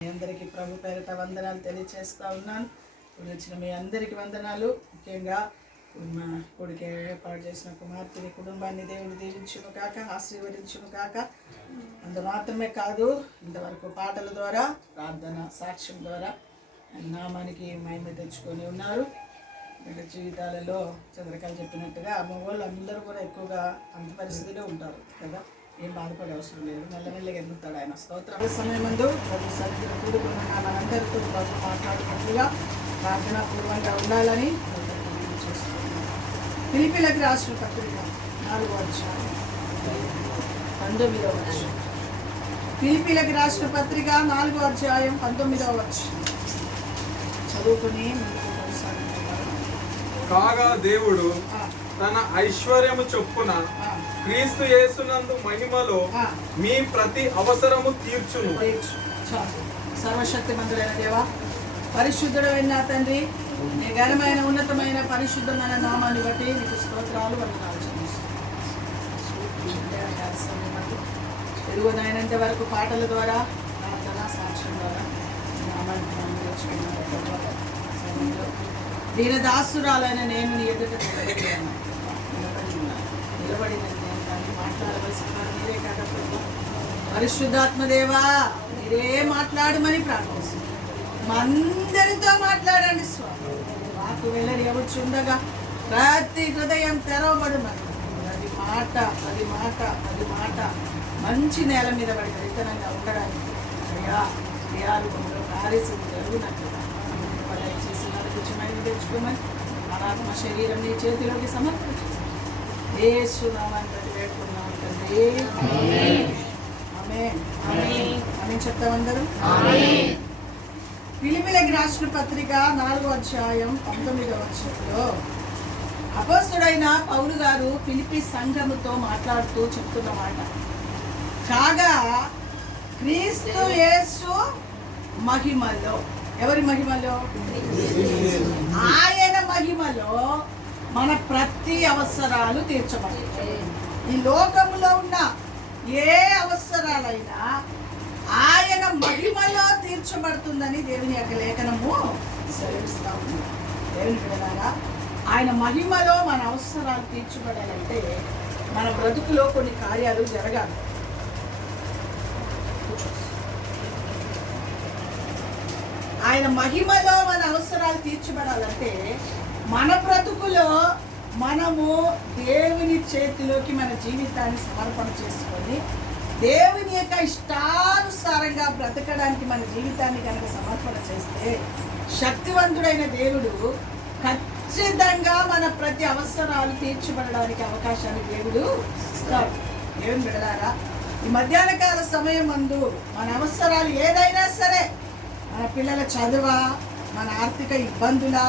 మీ అందరికీ ప్రభు పేరిట వందనాలు తెలియజేస్తూ ఉన్నాను. ఇప్పుడు వచ్చిన మీ అందరికీ వందనాలు. ముఖ్యంగా మా కొడుకు ఏర్పాటు చేసిన కుమార్తెని కుటుంబాన్ని దేవుని దీవించును కాక, ఆశీర్వదించును కాక. అంత మాత్రమే కాదు, ఇంతవరకు పాటల ద్వారా, ప్రార్థన, సాక్ష్యం ద్వారా నామానికి మహిమ తెచ్చుకొని ఉన్నారు. వీళ్ళ జీవితాలలో చంద్రకళ చెప్పినట్టుగా మగవాళ్ళు అందరూ కూడా ఎక్కువగా అంత పరిస్థితిలో ఉంటారు కదా. ఏం బాధపడే అవసరం లేదు, మెల్లమెల్లగా ఎదుగుతాడు ఆయన. స్తోత్ర సమయం ముందు ప్రభు సన్నిధిలో కూడుకున్న మనందరితో ప్రభు మాట్లాడుతున్నట్టుగా ప్రార్థనాపూర్వంగా ఉండాలని చూస్తున్నాను. ఫిలిప్పీలకు రాసిన పత్రిక 4వ అధ్యాయం 19వ వచనం. ఫిలిప్పీలకు రాసిన పత్రిక 4వ అధ్యాయం 19వ వచనం చదువుకుని ముందుకు కొనసాగుతున్నారు. కాగా దేవుడు తన ఐశ్వర్యము చొప్పున క్రీస్తు యేసునందు మహిమలో మీ ప్రతి అవసరము తీర్చును. సర్వశక్తి మంతుడైన దేవా, పరిశుద్ధుడైన నా తండ్రి, నీ ఘనమైన ఉన్నతమైన పరిశుద్ధమైన నామాన్ని బట్టి నీకు స్తోత్రాలు, వందనాలు చెల్లిస్తున్నాను. ఎరువునైనంత వరకు పాటల ద్వారా, ప్రార్థన, సాక్ష్యం ద్వారా నామాన్ని నేర్చుకున్నాను. దీన దాసురాలైన నేను నీ ఎదుట నిలబడి నేను కానీ మాట్లాడవలసిన మీరే కదా ప్రభు. పరిశుద్ధాత్మదేవా, మీరే మాట్లాడమని ప్రార్థిస్తున్నాను. అందరితో మాట్లాడండి స్వామి. మాకు వెళ్ళని ఎవరు ఉండగా ప్రతి హృదయం తెరవబడమని అది మాట మంచి నేల మీద పడి విత్తనంగా ఉండడానికి అయ్యా క్రియాలు కార్యసిద్ధి జరుగునట్లుగా చేసి నలుగురు తెచ్చుకోమని ఆత్మ శరీరం నీ చేతిలోకి సమర్పించేస్తాను. యేసునామాన్ని బట్టి వేడుకున్నాం తండ్రి. ఆమేన్. ఆమేన్ చెప్తాం అందరూ. ఫిలిప్పీలకు రాసిన పత్రిక 4వ అధ్యాయం 19వ వచనంలో అపోస్తలుడైన పౌలు గారు ఫిలిప్పీ సంఘముతో మాట్లాడుతూ చెప్తున్న మాట, కాగా క్రీస్తు యేసు మహిమలో, ఎవరి మహిమలో? ఆయన మహిమలో మన ప్రతి అవసరాలు తీర్చబడతాయి. ఈ లోకంలో ఉన్న ఏ అవసరాలైనా ఆయన మహిమలో తీర్చబడుతుందని దేవుని యొక్క లేఖనము సెలవిస్తూ ఉంది. దేవుని బిడ్డలారా, ఆయన మహిమలో మన అవసరాలు తీర్చబడాలంటే మన బ్రతుకులో కొన్ని కార్యాలు జరగాలి. ఆయన మహిమలో మన అవసరాలు తీర్చబడాలంటే మన బ్రతుకులో మనము దేవుని చేతిలోకి మన జీవితాన్ని సమర్పణ చేసుకొని దేవుని యొక్క ఇష్టానుసారంగా బ్రతకడానికి మన జీవితాన్ని కనుక సమర్పణ చేస్తే శక్తివంతుడైన దేవుడు ఖచ్చితంగా మన ప్రతి అవసరాలు తీర్చబడడానికి అవకాశాన్ని దేవుడు ఇస్తాడు. దేవుని బిడ్డలారా, ఈ మధ్యాహ్న కాల సమయం ముందు మన అవసరాలు ఏదైనా సరే, మన పిల్లల చదువా, మన ఆర్థిక ఇబ్బందులా,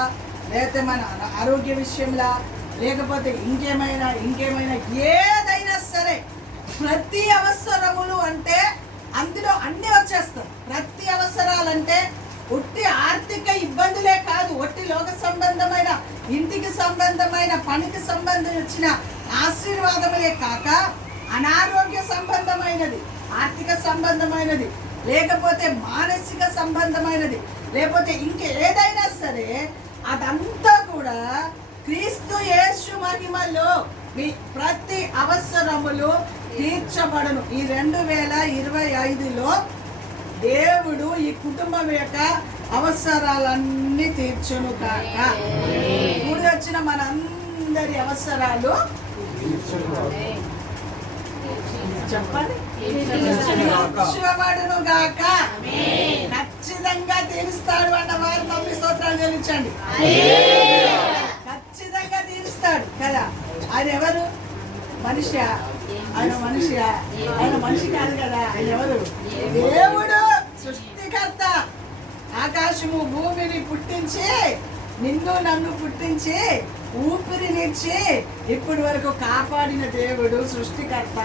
లేకపోతే మన ఆరోగ్య విషయంలో, లేకపోతే ఇంకేమైనా ఏదైనా సరే, ప్రతి అవసరములు అంటే అందులో అన్నీ వచ్చేస్తాయి. ప్రతి అవసరాలంటే ఒట్టి ఆర్థిక ఇబ్బందులే కాదు, ఒట్టి లోక సంబంధమైన, ఇంటికి సంబంధమైన, పనికి సంబంధించిన ఆశీర్వాదములే కాక అనారోగ్య సంబంధమైనది, ఆర్థిక సంబంధమైనది, లేకపోతే మానసిక సంబంధమైనది, లేకపోతే ఇంకేదైనా సరే అదంతా కూడా క్రీస్తు యేసు మహిమలో మీ ప్రతి అవసరములు తీర్చబడను. ఈ 2025లో దేవుడు ఈ కుటుంబం యొక్క అవసరాలన్నీ తీర్చును కాక. కూడి వచ్చిన మనందరి అవసరాలు చెప్పండి తీర్చబడును గాక. ఖచ్చితంగా తీరుస్తాడు అన్న వారు తప్పి స్తోత్రాలు చెల్లించండి. ఖచ్చితంగా తీరుస్తాడు కదా. ఆయన ఎవరు? మనిషి. ఆయన మనిషి కాదు కదా. ఆయన ఎవరు? దేవుడు, సృష్టికర్త. ఆకాశము భూమిని పుట్టించి, నిన్ను నన్ను పుట్టించి, ఊపిరినిచ్చి ఇప్పటి వరకు కాపాడిన దేవుడు, సృష్టికర్త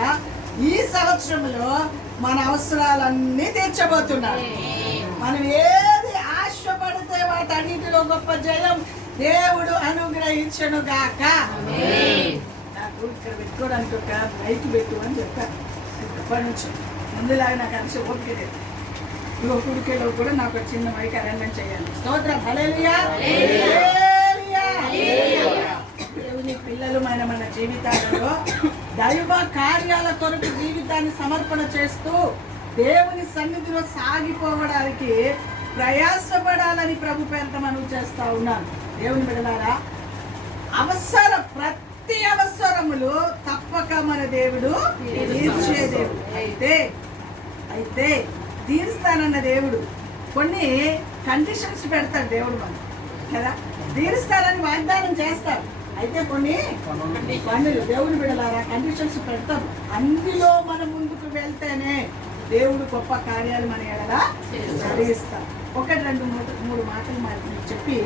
ఈ సంవత్సరంలో మన అవసరాలన్నీ తీర్చబోతున్నాడు. మనం ఏది ఆశపడితే వాటన్నిటిలో గొప్ప జయం దేవుడు అనుగ్రహించను గాక. నాకు ఇక్కడ పెట్టుకోవడానికి ఒక మైక్ పెట్టు అని చెప్పాను. ఎప్పటి నుంచి ముందులాగా నాకు కలిసి ఓపిక లేదు. ఇగో కుడికేలో కూడా నాకు ఒక చిన్న మైక్ అరేంజ్మెంట్ చేయాలి. స్తోత్రం. హల్లెలూయా. హల్లెలూయా. దేవుని పిల్లలమైన మన జీవితాలలో దైవ కార్యాల కొరకు జీవితాన్ని సమర్పణ చేస్తూ దేవుని సన్నిధిలో సాగిపోవడానికి ప్రయాసపడాలని ప్రభు పేరిట మనం చేస్తా ఉన్నాను. దేవుని బిడ్డలారా, ప్రతి అవసరములు తప్పక మన దేవుడు తీర్చే దేవుడు. అయితే తీరుస్తానన్న దేవుడు కొన్ని కండిషన్స్ పెడతాడు దేవుడు మనం కదా. తీరుస్తానని వాగ్దానం చేస్తాడు. అయితే కొన్ని పనులు దేవుని బిడ్డలారా కండిషన్స్ పెడతాం. అందులో మనం ముందుకు వెళ్తేనే దేవుడు గొప్ప కార్యాలు మన ఎడల జరిగిస్తాడు. 1, 2, 3 మాటలు మరి చెప్పి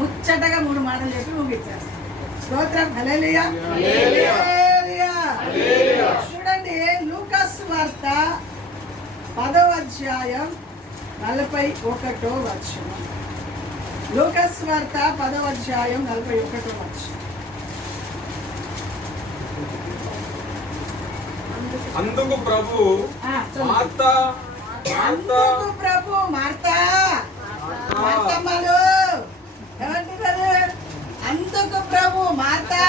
ముచ్చటగా 3 మాటలు చెప్పి ముగించేస్తాం. స్తోత్రం. హల్లెలూయా. చూడండి, లూకాసు వార్త 10వ అధ్యాయం 41వ వచనం. లూకాసు వార్త 10వ అధ్యాయం 41వ వచనం. అందుకు ప్రభు మార్తా మార్తమ్మలు ఏమంటున్నారు? అందుకు ప్రభు మార్తా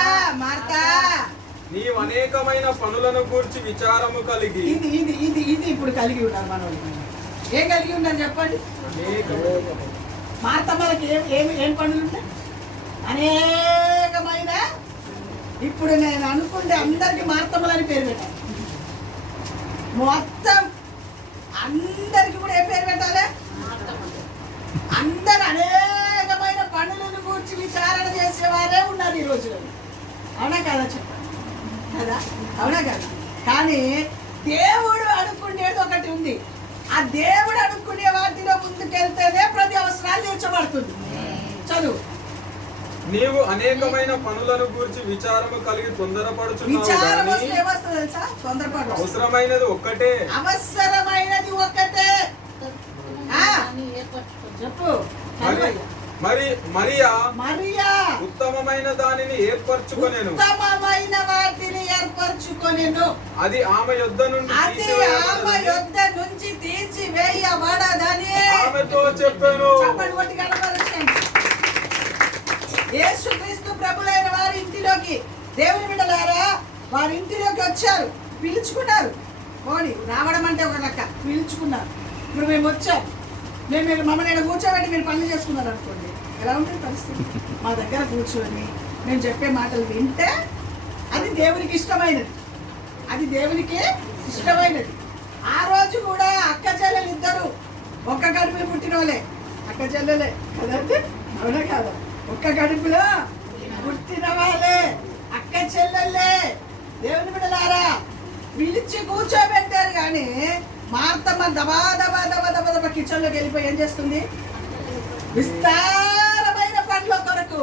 నీవు అనేకమైన పనులను గూర్చి విచారము కలిగి ఇది ఇప్పుడు కలిగి ఉన్నారు. మనోళ్ళు ఏం కలిగి ఉన్నారు చెప్పండి? మార్తమ్మలకి ఏం పనులు ఉంటాయి? అనేకమైన. ఇప్పుడు నేను అనుకుంటే అందరికి మార్తమ్మలని పేరు పెట్టాలి. మొత్తం అందరికి కూడా ఏ పేరు పెట్టాలి? అందరు అనేకమైన పనులను గురించి విచారణ చేసేవారే ఉన్నారు ఈ రోజులో. అవునా కదా? చెప్పండి కదా, అవునా కదా? కానీ దేవుడు అనుకునేది ఒకటి ఉంది. ఆ దేవుడు అనుకునే వాటిలో ముందుకెళ్తేనే ప్రతి అవసరాలు తీర్చబడుతుంది. చదువు. నీవు అనేకమైన పనులను గురించి విచారము కలిగి విచారం వస్తే ఏమొస్తుంది తెలుసా? తొందరపాటు. అవసరమైనది ఒక్కటే. చెప్పు. మరియా ఉత్తమమైన దానిని ఏర్పరచుకొనెను. అది ఆమె యొద్ద నుంచి తీసివేయబడదని ఆమెతో చెప్పాను. యేసుక్రీస్తు ప్రభులైన వారి ఇంటిలోకి, దేవుని బిడ్డలారా, వారి ఇంటిలోకి వచ్చారు, పిలుచుకున్నారు. పోనీ రావడం అంటే ఒక లెక్క, పిలుచుకున్నారు. ఇప్పుడు మేము వచ్చాం, మీరు మమ్మల్ని కూర్చోబెట్టి మీరు పనులు చేసుకున్నారు అనుకోండి, ఎలా ఉంటుంది పరిస్థితి? మా దగ్గర కూర్చొని మేము చెప్పే మాటలు వింటే అది దేవునికి ఇష్టమైనది. ఆ రోజు కూడా అక్క చెల్లెలు ఇద్దరు ఒక్క కడుపులో పుట్టిన వాళ్ళే, అక్క చెల్లెలే కదండి, అవునా కాదా? ఒక్క కడుపులో పుట్టిన వాళ్ళే, అక్క చెల్లెళ్ళే. దేవుని బిడ్డలారా, పిలిచి కూర్చోబెట్టారు. కానీ మార్తమ్మ దబా కిచెన్లోకి వెళ్ళిపోయి ఏం చేస్తుంది? విస్తారమైన పనుల కొరకు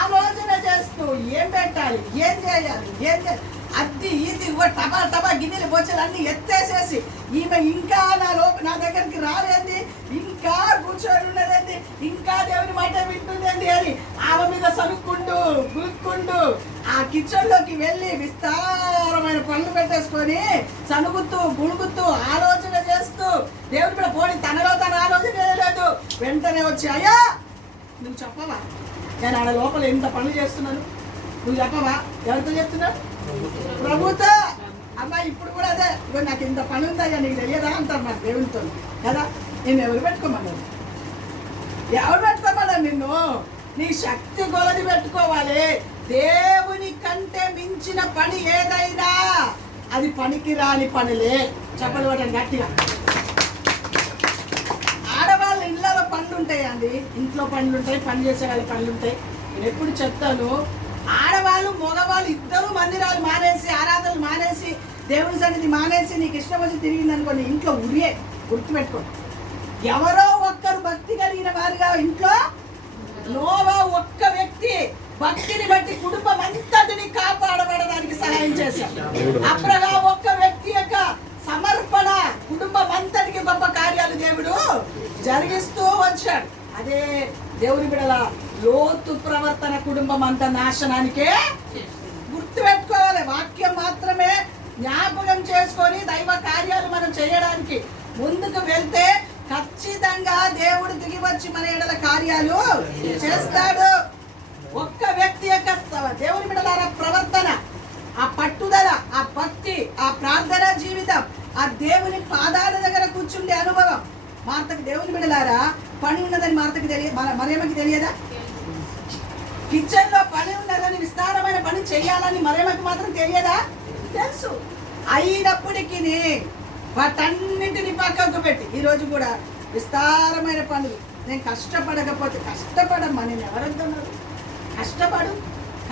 ఆలోచన చేస్తూ ఏం పెట్టాలి, ఏం చేయాలి, అది ఇది టబా గిన్నెలు బొచ్చలు అన్ని ఎత్తేసేసి ఈమె ఇంకా నా దగ్గరికి రాలేంది, ఇంకా కూర్చొని ఉన్నదేంది, ఇంకా దేవుని మాట వింటుందేంది అని ఆమె మీద సనుక్కుంటూ గులుక్కుంటూ ఆ కిచెన్లోకి వెళ్ళి విస్తారమైన పనులు పెట్టేసుకొని సనుగుతూ గుణుగుతూ ఆలోచన చేస్తూ దేవుని మీద పోనీ తనలో తన ఆలోచన లేదు. వెంటనే వచ్చి, అయ్యా నువ్వు చెప్పవా నేను ఆడ లోపల ఎంత పనులు చేస్తున్నాను, నువ్వు చెప్పవా? ఎవరితో చెప్తున్నావు? ప్రభుతో. అమ్మాయి ఇప్పుడు కూడా అదే, నాకు ఇంత పని ఉందయ్యా నీకు తెలియదా అంటారు మన దేవునితో కదా. నేను ఎవరు పెట్టుకోమన్నాను? నిన్ను నీ శక్తి కొలది పెట్టుకోవాలి. దేవుని కంటే మించిన పని ఏదైనా అది పనికి రాని పనులే. చెప్పలు పట్టండి గట్టిగా. ఆడవాళ్ళ ఇళ్ళలో పనులు ఉంటాయండి, ఇంట్లో పనులు ఉంటాయి, పని చేసే వాళ్ళ పనులు ఉంటాయి. నేను ఎప్పుడు చెప్తాను, ఆడవాళ్ళు మగవాళ్ళు ఇద్దరు మందిరాలు మానేసి, ఆరాధనలు మానేసి, దేవుని సన్నిధి మానేసి నీకు ఇష్టం వచ్చి తిరిగిందనుకోండి, ఇంట్లో ఉరియే. గుర్తుపెట్టుకోండి, ఎవరో ఒక్కరు భక్తి కలిగిన వారుగా ఇంట్లో నోవా ఒక్క వ్యక్తి భక్తిని బట్టి కుటుంబం అంతటిని కాపాడబడడానికి సహాయం చేశాడు. అబ్రహాం ఒక్క వ్యక్తి యొక్క సమర్పణ కుటుంబం అంతటికి గొప్ప కార్యాలు దేవుడు జరిగిస్తూ వచ్చాడు. అదే దేవుని బిడ్డల లోతు ప్రవర్తన కుటుంబం అంత నాశనానికే. గుర్తు పెట్టుకోవాలి, వాక్యం మాత్రమే జ్ఞాపకం చేసుకొని దైవ కార్యాలు మనం చేయడానికి ముందుకు వెళ్తే ఖచ్చితంగా దేవుడు దిగి వచ్చి మన ఎడల కార్యాలు చేస్తాడు. ఒక్క వ్యక్తి యొక్క దేవుని బిడ్డలారా ప్రవర్తన, ఆ పట్టుదల, ఆ భక్తి, ఆ ప్రార్థన జీవితం, ఆ దేవుని పాదాల దగ్గర కూర్చుండే అనుభవం. మార్తకు దేవుని బిడ్డలారా పని ఉన్నదని మరియమ్మకి తెలియదా? కిచెన్ లో పని ఉన్నదని, విస్తారమైన పని చేయాలని మరియమ్మకి మాత్రం తెలియదా? తెలుసు. అయినప్పటికీ వాటన్నింటిని పక్కకు పెట్టి ఈరోజు కూడా విస్తారమైన పనులు, నేను కష్టపడకపోతే కష్టపడమ్మా, నేను ఎవరంటున్నారు?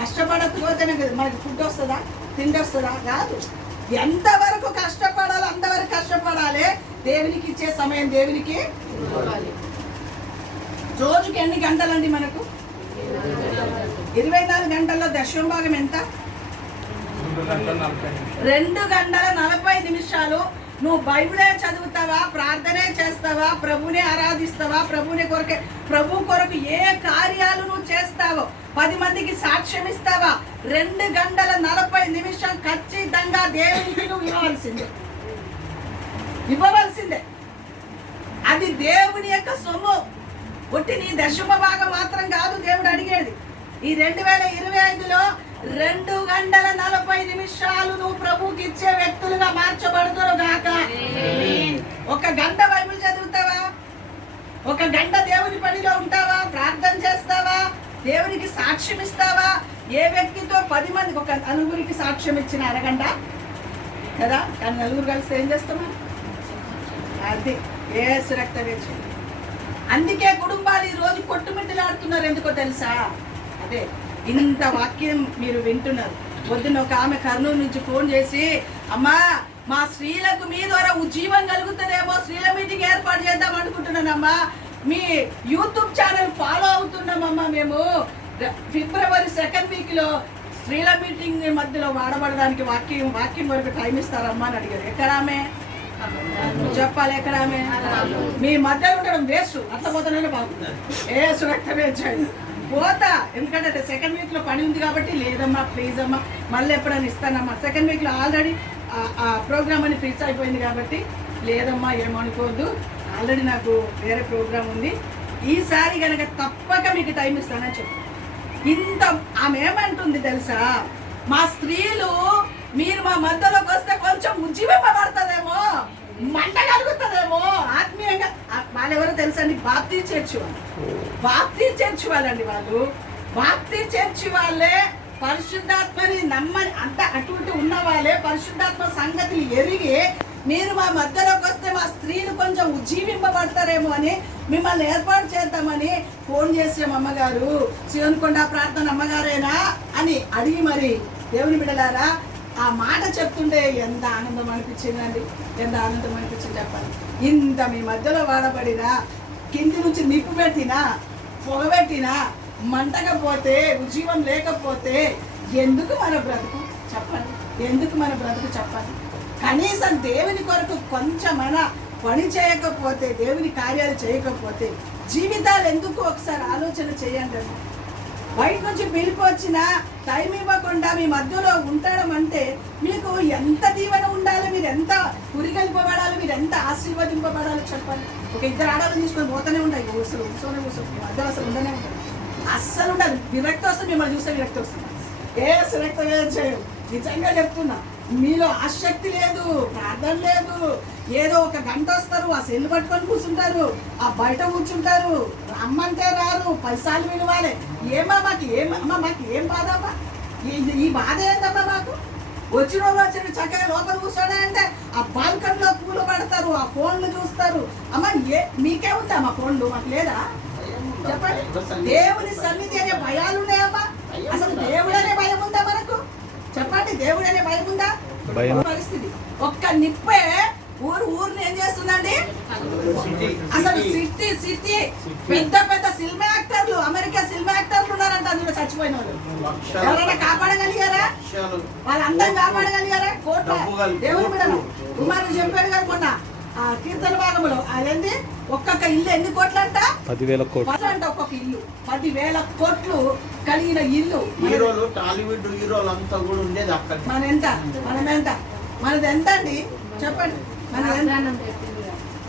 కష్టపడకపోతే మనకి ఫుడ్ వస్తుందా, తిండి వస్తుందా? కాదు. ఎంతవరకు కష్టపడాలో అంతవరకు కష్టపడాలి. దేవునికి ఇచ్చే సమయం దేవునికి. రోజుకి ఎన్ని గంటలండి మనకు? 24 గంటల్లో దశమ భాగం ఎంత? 2 గంటల 40 నిమిషాలు. నువ్వు బైబిలే చదువుతావా, ప్రార్థనే చేస్తావా, ప్రభునే ఆరాధిస్తావా, ప్రభు కొరకు ఏ కార్యాలు నువ్వు చేస్తావో, 10 మందికి సాక్ష్యం ఇస్తావా, 2 గంటల 40 నిమిషాలు ఖచ్చితంగా దేవునికి నువ్వు ఇవ్వవలసిందే. అది దేవుని యొక్క సొమ్ము. ఒట్టి నీ దశమ భాగం మాత్రం కాదు దేవుడు అడిగేది. ఈ 2025లో 2 గంటల 40 నిమిషాలు నువ్వు ప్రభుకి ఇచ్చే వ్యక్తులుగా మార్చబడుతురు గాక. 1 గంట బైబిల్ చదువుతావా, 1 గంట దేవుని పనిలో ఉంటావా, ప్రార్థన చేస్తావా, దేవునికి సాక్ష్యం ఇస్తావా? ఏ వ్యక్తితో 10 మందికి, ఒక నలుగురికి సాక్ష్యం ఇచ్చిన అరగంట కదా, కానీ నలుగురు కలిసి ఏం చేస్తామా? అది యేసు రక్తవేక్ష. అందుకే కుటుంబాలు ఈ రోజు కొట్టుమిట్టలాడుతున్నారు. ఎందుకో తెలుసా? అదే ఇంత వాక్యం మీరు వింటున్నారు. పొద్దున్న ఒక ఆమె కర్నూలు నుంచి ఫోన్ చేసి, అమ్మా మా స్త్రీలకు మీ ద్వారా ఉజ్జీవం కలుగుతుందేమో, స్త్రీల మీటింగ్ ఏర్పాటు చేద్దాం అనుకుంటున్నానమ్మా, మీ యూట్యూబ్ ఛానల్ ఫాలో అవుతున్నామమ్మా, మేము ఫిబ్రవరి 2nd వీక్లో స్త్రీల మీటింగ్ మధ్యలో వాడబడడానికి వాక్యం వరకు టైం ఇస్తారమ్మా అని అడిగారు. ఎక్కడామే చెప్పాలి, ఎక్కడామే? మీ మధ్యలో ఉండడం వేస్ట్. అట్లా పోతానే బాగుంటుంది. ఏ సురక్షమే పోతా. ఎందుకంటే 2nd వీక్లో పని ఉంది కాబట్టి, లేదమ్మా ప్లీజ్ అమ్మా మళ్ళీ ఎప్పుడైనా ఇస్తానమ్మా. 2nd వీక్లో ఆల్రెడీ ఆ ప్రోగ్రామ్ అని ఫిక్స్ అయిపోయింది కాబట్టి, లేదమ్మా ఏమనుకోవద్దు, ఆల్రెడీ నాకు వేరే ప్రోగ్రామ్ ఉంది, ఈసారి కనుక తప్పక మీకు టైం ఇస్తానని చెప్పు. ఇంత ఆమె ఏమంటుంది తెలుసా? మా స్త్రీలు మీరు మా మధ్యలోకి వస్తే కొంచెం ఉజ్జీవింపబడుతుందేమో, మంట కలుగుతుందేమో ఆత్మీయంగా. వాళ్ళెవరో తెలుసా అండి? బాప్తీ చర్చ్ వాళ్ళండి వాళ్ళు. బాప్తీ చర్చ్ వాళ్ళే పరిశుద్ధాత్మని నమ్మని, అంత అటు ఉన్న వాళ్ళే పరిశుద్ధాత్మ సంగతులు ఎరిగి, మీరు మా మధ్యలోకి వస్తే మా స్త్రీలు కొంచెం ఉజ్జీవింపబడతారేమో అని మిమ్మల్ని ఏర్పాటు చేద్దామని ఫోన్ చేసాం. అమ్మగారు శివన్కొండ ప్రార్థన అమ్మగారేనా అని అడిగి, మరి దేవుని బిడ్డలారా ఆ మాట చెప్తుంటే ఎంత ఆనందం అనిపించిందండి, ఎంత ఆనందం అనిపించింది చెప్పాలి. ఇంత మీ మధ్యలో వాడబడినా, కింది నుంచి నిప్పు పెట్టినా, పొగ పెట్టినా, మంటగా పోతే, ఉజ్జీవం లేకపోతే ఎందుకు మన బ్రతుకు చెప్పండి? ఎందుకు మన బ్రతుకు చెప్పండి? కనీసం దేవుని కొరకు కొంచెమైనా పని చేయకపోతే, దేవుని కార్యాలు చేయకపోతే జీవితాలు ఎందుకు ఒకసారి ఆలోచన చేయండి. బయట నుంచి పిలిపి వచ్చినా టైం ఇవ్వకుండా మీ మధ్యలో ఉండడం అంటే మీకు ఎంత దీవెన ఉండాలి, మీరు ఎంత పురిగలిపబడాలి, మీరు ఎంత ఆశీర్వదింపబడాలి చెప్పండి. ఒక 2 ఆడవాళ్ళు తీసుకొని పోతూనే ఉంటాయి, కూర్చొని మధ్యలో అసలు ఉండనే ఉంటాయి. అస్సలు ఉండదు. విరక్తి వస్తుంది, మిమ్మల్ని చూస్తే విరక్తి వస్తుంది. విరక్తి చేయదు. నిజంగా చెప్తున్నా, మీలో ఆసక్తి లేదు, ప్రార్థన లేదు. ఏదో 1 గంట వస్తారు, ఆ సెల్ పట్టుకొని కూర్చుంటారు, ఆ బయట కూర్చుంటారు, రమ్మంటే రారు, పైసలు విలువాలి. మాకు ఏం బాధ అమ్మా? ఈ బాధ ఏందమ్మా మాకు? వచ్చిన చక్కగా లోపల కూర్చోడే అంటే ఆ బాల్కన్లో పూలు పడతారు, ఆ ఫోన్లు చూస్తారు. అమ్మ మీకే ఉందా అమ్మా ఫోన్లు? మాకు లేదా? చెప్పండి. దేవుని సన్నిధి అనే భయాలు ఉన్నాయమ్మా? అసలు దేవుడు అనే భయం ఉందా మనకు? చెప్పండి, దేవుడు అనే భయం ఉందా? పరిస్థితి ఒక్క నిప్పే ఊరిని ఏం చేస్తుందండి? అసలు సిటీ పెద్ద సినిమా యాక్టర్లు, అమెరికా సినిమా యాక్టర్లు ఉన్నారంట అందులో చచ్చిపోయిన వాళ్ళు. ఎవరైనా కాపాడగలిగారా? వాళ్ళందరం కాపాడగలిగారా? కోట్ల దేవుని మీద కుమారుడు చెప్పాడు కదా మొన్న కీర్తన భాగంలో, అదేంటి ఒక్కొక్క ఇల్లు ఎన్ని కోట్లు అంట? 10,000 కోట్లు అంట. ఒక్కొక్క ఇల్లు 10,000 కోట్లు కలిగిన ఇల్లు. హీరోలు, టాలీవుడ్ హీరోలు అంతా కూడా ఉండేది అక్కడ. మనది ఎంత అండి చెప్పండి?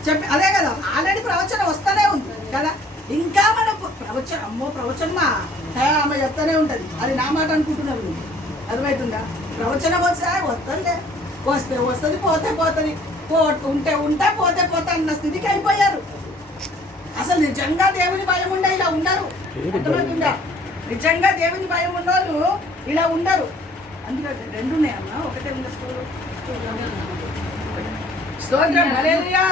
చెప్పి అదే కదా, ఆల్రెడీ ప్రవచనం వస్తూనే ఉంది కదా. ఇంకా మనం ప్రవచనం, అమ్మో ప్రవచనమా ఆమె చెప్తానే ఉంటుంది, అది నా మాట అనుకుంటున్నావు నువ్వు. అర్థమవుతుందా? ప్రవచనం వస్తుందే, వస్తే వస్తుంది, పోతే పోతుంది, ఉంటే ఉంటే పోతే పోతే అన్న స్థితికి అయిపోయారు. అసలు నిజంగా దేవుని భయం ఉండే ఇలా ఉండరు. అర్థమవుతుందా? నిజంగా దేవుని భయం ఉన్నోళ్ళు ఇలా ఉండరు. అందుకే రెండు ఉన్నాయమ్మా, ఒకటే ఉన్న స్టోర్. స్తోత్రం హల్లెలూయా,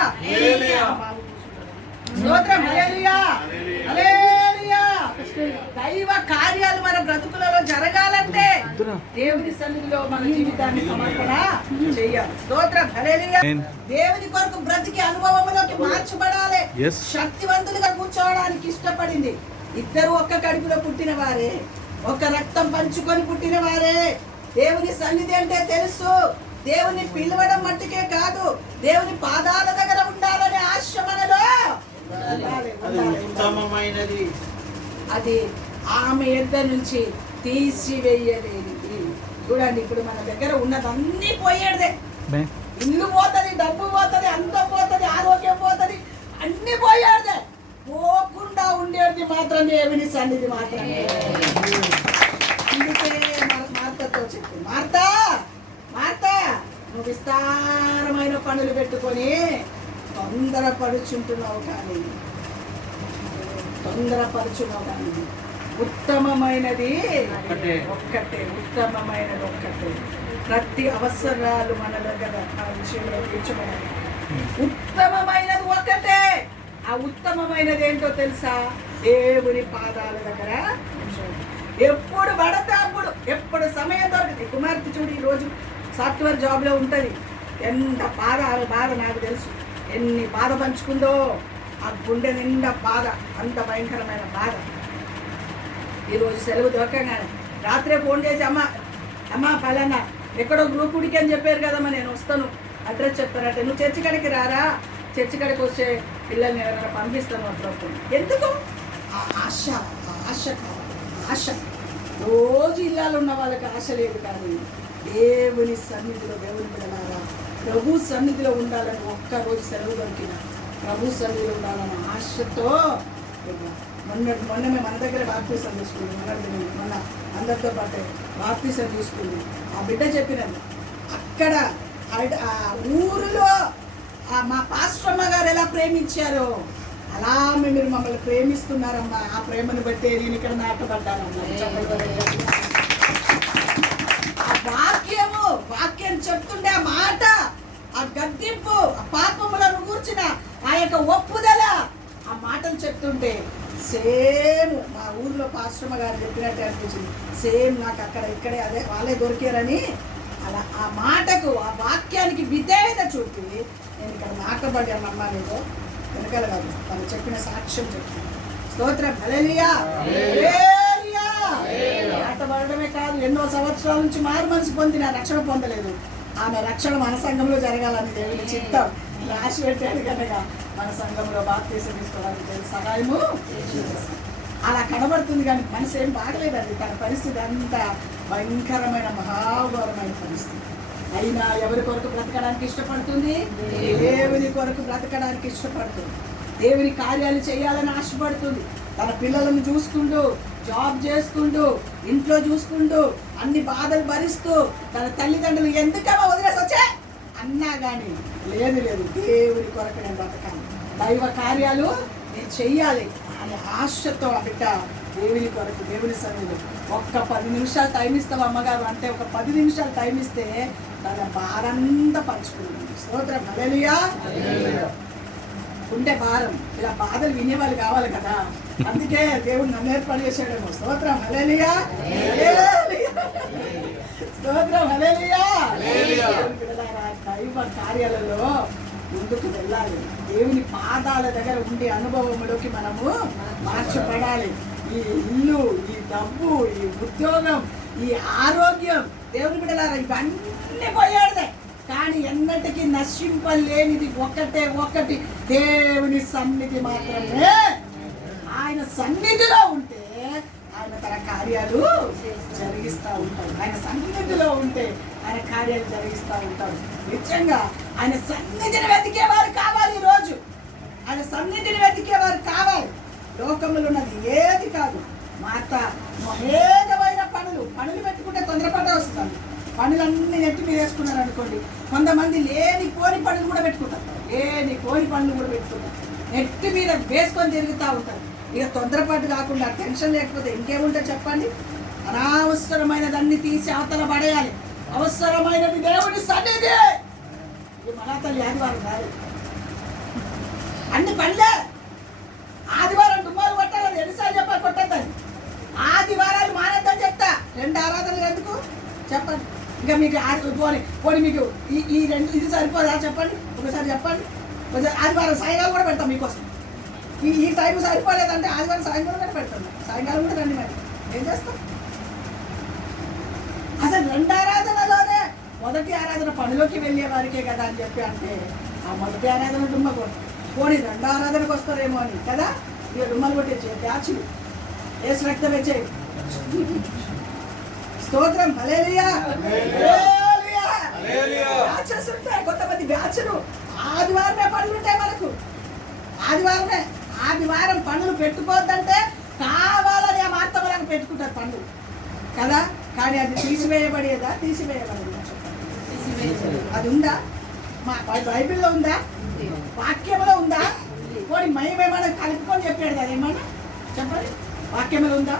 స్తోత్రం హల్లెలూయా, హల్లెలూయా. దైవ కార్యాలు మన బ్రతుకులలో జరగాలంటే దేవుని సన్నిధిలో మన జీవితాన్ని సమర్పణ చేయాలి. స్తోత్రం హల్లెలూయా. దేవుని కొరకు బ్రతికి అనుభవంలోకి మార్చబడాలి. శక్తివంతులుగా కూర్చోవడానికి ఇష్టపడింది. ఇద్దరు ఒక్క కడుపులో పుట్టిన వారే, ఒక్క రక్తం పంచుకొని పుట్టిన వారే. దేవుని సన్నిధి అంటే తెలుసు. దేవుని పిలవడం మట్టుకే కాదు, దేవుని పాదాల దగ్గర ఉండాలనే ఆశ మనలో ఉత్తమమైనది. అది ఆమె ఇద్దరి నుంచి తీసివేయలేనిది. చూడండి, ఇప్పుడు మన దగ్గర ఉన్నదన్నీ పోయేదే. ఇల్లు పోతుంది, డబ్బు పోతుంది, అందం పోతుంది, ఆరోగ్యం పోతుంది, అన్ని పోయేదే. పోకుండా ఉండేది మాత్రం దేవుని సన్నిధి మాత్రమే. అందుకే మార్తతో చెప్పి, మార్తా మార్తా, నువ్వు విస్తారమైన పనులు పెట్టుకొని తొందరపరుచుంటున్నావు కానీ ఉత్తమమైనది ఒక్కటే. ఉత్తమమైనది ఒక్కటే. ప్రతి అవసరాలు మన దగ్గర ఆ విషయంలో తీర్చబడాలి. ఉత్తమమైనది ఒక్కటే. ఆ ఉత్తమమైనది ఏంటో తెలుసా? దేవుని పాదాల దగ్గర ఎప్పుడు పడితే అప్పుడు, ఎప్పుడు సమయం దొరకదు. కుమార్తె చూడు, ఈరోజు సాఫ్ట్వేర్ జాబ్లో ఉంటుంది. ఎంత బాధ, ఆమె బాధ నాకు తెలుసు. ఎన్ని బాధ పంచుకుందో, ఆ గుండె నిండా బాధ, అంత భయంకరమైన బాధ. ఈరోజు సెలవు దొరకగానే రాత్రే ఫోన్ చేసి, అమ్మ పలానా ఎక్కడో గ్రూప్ ఉడికి అని చెప్పారు కదమ్మా, నేను వస్తాను, అడ్రస్ చెప్తానంటే, నువ్వు చర్చి కాడికి రారా, చర్చి కాడికి వచ్చే పిల్లల్ని ఎవరైనా పంపిస్తాను అప్పుడప్పుడు. ఎందుకు? ఆ ఆశ, ఆశ కావాలి, ఆశ. రోజు ఇళ్ళలో ఉన్న వాళ్ళకి ఆశ లేదు, కానీ దేవుని సన్నిధిలో, దేవుని పిల్లలారా ప్రభు సన్నిధిలో ఉండాలని ఒక్కరోజు సెలవు దొరికిన ప్రభు సన్నిధిలో ఉండాలన్న ఆశతో మొన్న మేము మన దగ్గర బాప్తీసం తీసుకుంది. మొన్న అందరితో పాటు బాప్తీసం తీసుకుంది. ఆ బిడ్డ చెప్పినది, అక్కడ ఆ ఊరిలో మా పాస్టమ్మ గారు ఎలా ప్రేమించారో అలా మీరు మమ్మల్ని ప్రేమిస్తున్నారమ్మా. ఆ ప్రేమను బట్టే నేను ఇక్కడ నాటబడ్డానమ్మా. ఆ వాక్యం చెప్తుండే ఆ మాట, ఆ గద్దింపు, ఆ పాపములను కూర్చిన ఆ యొక్క ఒప్పుదల, ఆ మాటలు చెప్తుంటే సేమ్ మా ఊర్లో పాస్టమ్మ గారు చెప్పినట్టు అనిపించింది. సేమ్ నాకు అక్కడ ఇక్కడే అదే వాళ్ళే దొరికారని అలా ఆ మాటకు, ఆ వాక్యానికి విధేయత చూపి నేను ఇక్కడ నాటబడ్డానమ్మా. నేను వెనకాల కాదు, తను చెప్పిన సాక్ష్యం చెప్తాను. స్తోత్రం హల్లెలూయా. నాటబడమే కాదు, ఎన్నో సంవత్సరాల నుంచి మారు మనసు పొందిన రక్షణ పొందలేదు. ఆమె రక్షణ మన సంఘంలో జరగాలని దేవుని చిత్తం రాసి పెట్టాడు కనుక మన సంఘంలో బాప్తీసం తీసుకోవడానికి దేవుని సహాయము అలా కనబడుతుంది. కానీ మనసు ఏం బాగలేదండి. తన పరిస్థితి అంతా భయంకరమైన మహాఘోరమైన పరిస్థితి. అయినా ఎవరి కొరకు బ్రతకడానికి ఇష్టపడుతుంది? దేవుని కొరకు బ్రతకడానికి ఇష్టపడుతుంది. దేవుని కార్యాలు చేయాలని ఆశపడుతుంది. తన పిల్లలను చూసుకుంటూ, జాబ్ చేసుకుంటూ, ఇంట్లో చూసుకుంటూ, అన్ని బాధలు భరిస్తూ, తన తల్లిదండ్రులు ఎందుకమ్మా వదిలేసి వచ్చే అన్నా కానీ లేదు దేవుని కొరకు నేను బ్రతకాలి, దైవ కార్యాలు నేను చెయ్యాలి అనే ఆశతో ఆ బిడ్డ దేవుని కొరకు, దేవుని సన్నిధిలో ఒక్క 10 నిమిషాలు టైం ఇస్తావు అమ్మగారు అంటే, ఒక 10 నిమిషాలు టైం ఇస్తే తన భారంతా పంచుకున్నాను. స్తోత్రం హల్లెలూయా. ఉంటే భారం, ఇలా బాధలు వినేవాళ్ళు కావాలి కదా, అందుకే దేవుడు నన్ను ఏర్పాటు చేశాడేమో. స్తోత్రం హల్లెలూయా, స్తోత్రం హల్లెలూయా. దైవ కార్యాలలో ముందుకు వెళ్ళాలి. దేవుని పాదాల దగ్గర ఉండే అనుభవంలోకి మనము మార్చబడాలి. ఈ ఇల్లు, ఈ డబ్బు, ఈ ఉద్యోగం, ఈ ఆరోగ్యం, దేవుని బిడ్డలారా ఇవన్నీ పోయాడదే, కానీ ఎన్నటికీ నశింపలేనిది ఒకటి దేవుని సన్నిధి మాత్రమే. ఆయన సన్నిధిలో ఉంటే ఆయన తన కార్యాలు జరిగిస్తూ ఉంటాడు. ఆయన సన్నిధిలో ఉంటే ఆయన కార్యాలు జరిగిస్తూ ఉంటాడు. నిజంగా ఆయన సన్నిధిని వెతికేవారు కావాలి ఈరోజు. ఆయన సన్నిధిని వెతికేవారు కావాలి. లోకములు ఉన్నది ఏది కాదు. మార్త మహేగమైన పనులు పెట్టుకుంటే తొందరపాటు వస్తుంది. పనులన్నీ నెట్టి మీద వేసుకున్నారు అనుకోండి. కొంతమంది లేని కోని పనులు కూడా పెట్టుకుంటారు. నెట్టి మీద వేసుకొని తిరుగుతూ ఉంటారు. ఇక తొందరపాటు కాకుండా టెన్షన్ లేకపోతే ఇంకేముంటుంది చెప్పండి. అనవసరమైనదన్నీ తీసి అవతల పడేయాలి. అవసరమైనది దేవుని సన్నిధి. ఇది మన తల్లి ఆదివారం కాదు, అన్ని పనులే. ఆదివారం డుమ్మాలు కొట్టాలని ఎన్నిసార్లు చెప్పాలి? కొట్టద్దని. ఆదివారాలు మానేద్దని చెప్తా. 2 ఆరాధనలు ఎందుకు చెప్పండి? ఇంకా మీకు పోనీ మీకు ఈ 2 ఇది సరిపోదా చెప్పండి? ఒకసారి చెప్పండి. ఆదివారం సాయంకాలం కూడా పెడతాం మీకోసం. ఈ టైం సరిపోలేదంటే ఆదివారం సాయంకాలం కూడా పెడతాం. సాయంకాలం కూడా రండి. మరి ఏం చేస్తాం? అసలు 2 ఆరాధనలోనే మొదటి ఆరాధన పనిలోకి వెళ్ళే వారికే కదా అని చెప్పి అంటే ఆ మొదటి ఆరాధన డుమ్మ కొట్టాం. పోనీ 2 ఆరాధనకు వస్తారేమో అని కదా ఇక డుమ్మలు కొట్టేచ్చే బ్యాచులు ఏసు రక్తం వచ్చే స్తోత్రం. హల్లెలూయా. బ్యాచెస్ ఉంటాయి. కొంతమంది బ్యాచులు ఆదివారమే పనులు ఉంటాయి మనకు. ఆదివారం పనులు పెట్టుకోవద్దంటే కావాలని ఆ మార్తమలకు పెట్టుకుంటారు పనులు కదా. కానీ అది తీసివేయబడేదా? అది ఉందా? మా బైబిల్లో ఉందా? వాక్యంలో ఉందా? పోనీ మేమేమైనా కలుపుకొని చెప్పాడు కదా ఏమన్నా చెప్పండి. వాక్యంలో ఉందా?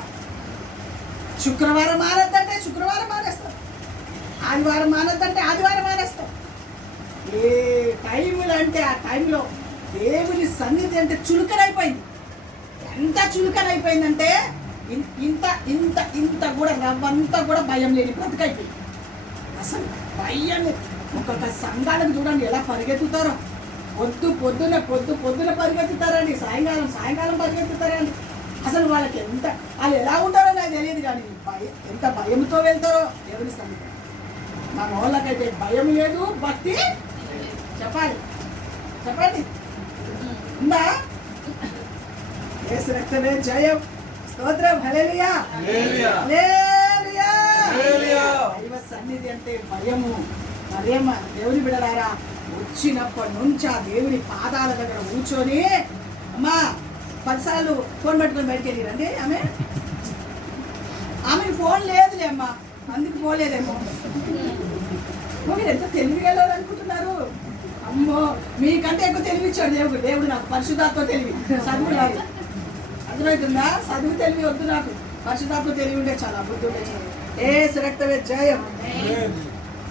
శుక్రవారం మానద్దంటే శుక్రవారం మానేస్తాం. ఆదివారం మానద్దంటే ఆదివారం మానేస్తాం. ఏ టైంలో అంటే ఆ టైంలో దేవుని సన్నిధి అంటే చులకనైపోయింది. ఎంత చులకనైపోయిందంటే ఇంత ఇంత ఇంత కూడా రవ్వంతా కూడా భయం లేని బ్రతికైపోయింది. అసలు భయం. ఒక్కొక్క సంఘాలకు చూడండి ఎలా పరిగెత్తుతారో. పొద్దున పరిగెత్తుతారండి, సాయంకాలం పరిగెత్తుతారండి. అసలు వాళ్ళు ఎలా ఉంటారో నాకు తెలియదు. కానీ ఎంత భయంతో వెళ్తారో దేవుని సన్నిధి. మన వాళ్ళకైతే భయం లేదు, భక్తి చెప్పండి ఉందా? యేసు రక్తమే జయం. స్తోత్రం. హల్లెలూయా. దైవ సన్నిధి అంటే భయము. మరియమ్మ దేవుని బిడ్డలారా వచ్చినప్పటి నుంచి ఆ దేవుని పాదాల దగ్గర కూర్చొని అమ్మా 10 సార్లు ఫోన్ పట్టుకొని బయటికి వెళ్ళిరండి. ఆమె ఫోన్ లేదులే అమ్మా, అందుకు పోలేదేమో. మీరు ఎంత తెలివి వెళ్ళాలనుకుంటున్నారు? అమ్మో, మీకంటే ఎక్కువ తెలివిచ్చాడు దేవుడు నాకు. పరిశుద్ధాత్మ తెలివి, చదువు రాదు. అర్థమవుతుందా? చదువు తెలివి వద్దు నాకు, పరిశుద్ధాత్మ తెలివి ఉండే చాలా, బుద్ధి ఉండే చాలా. యేసు రక్తమే జయం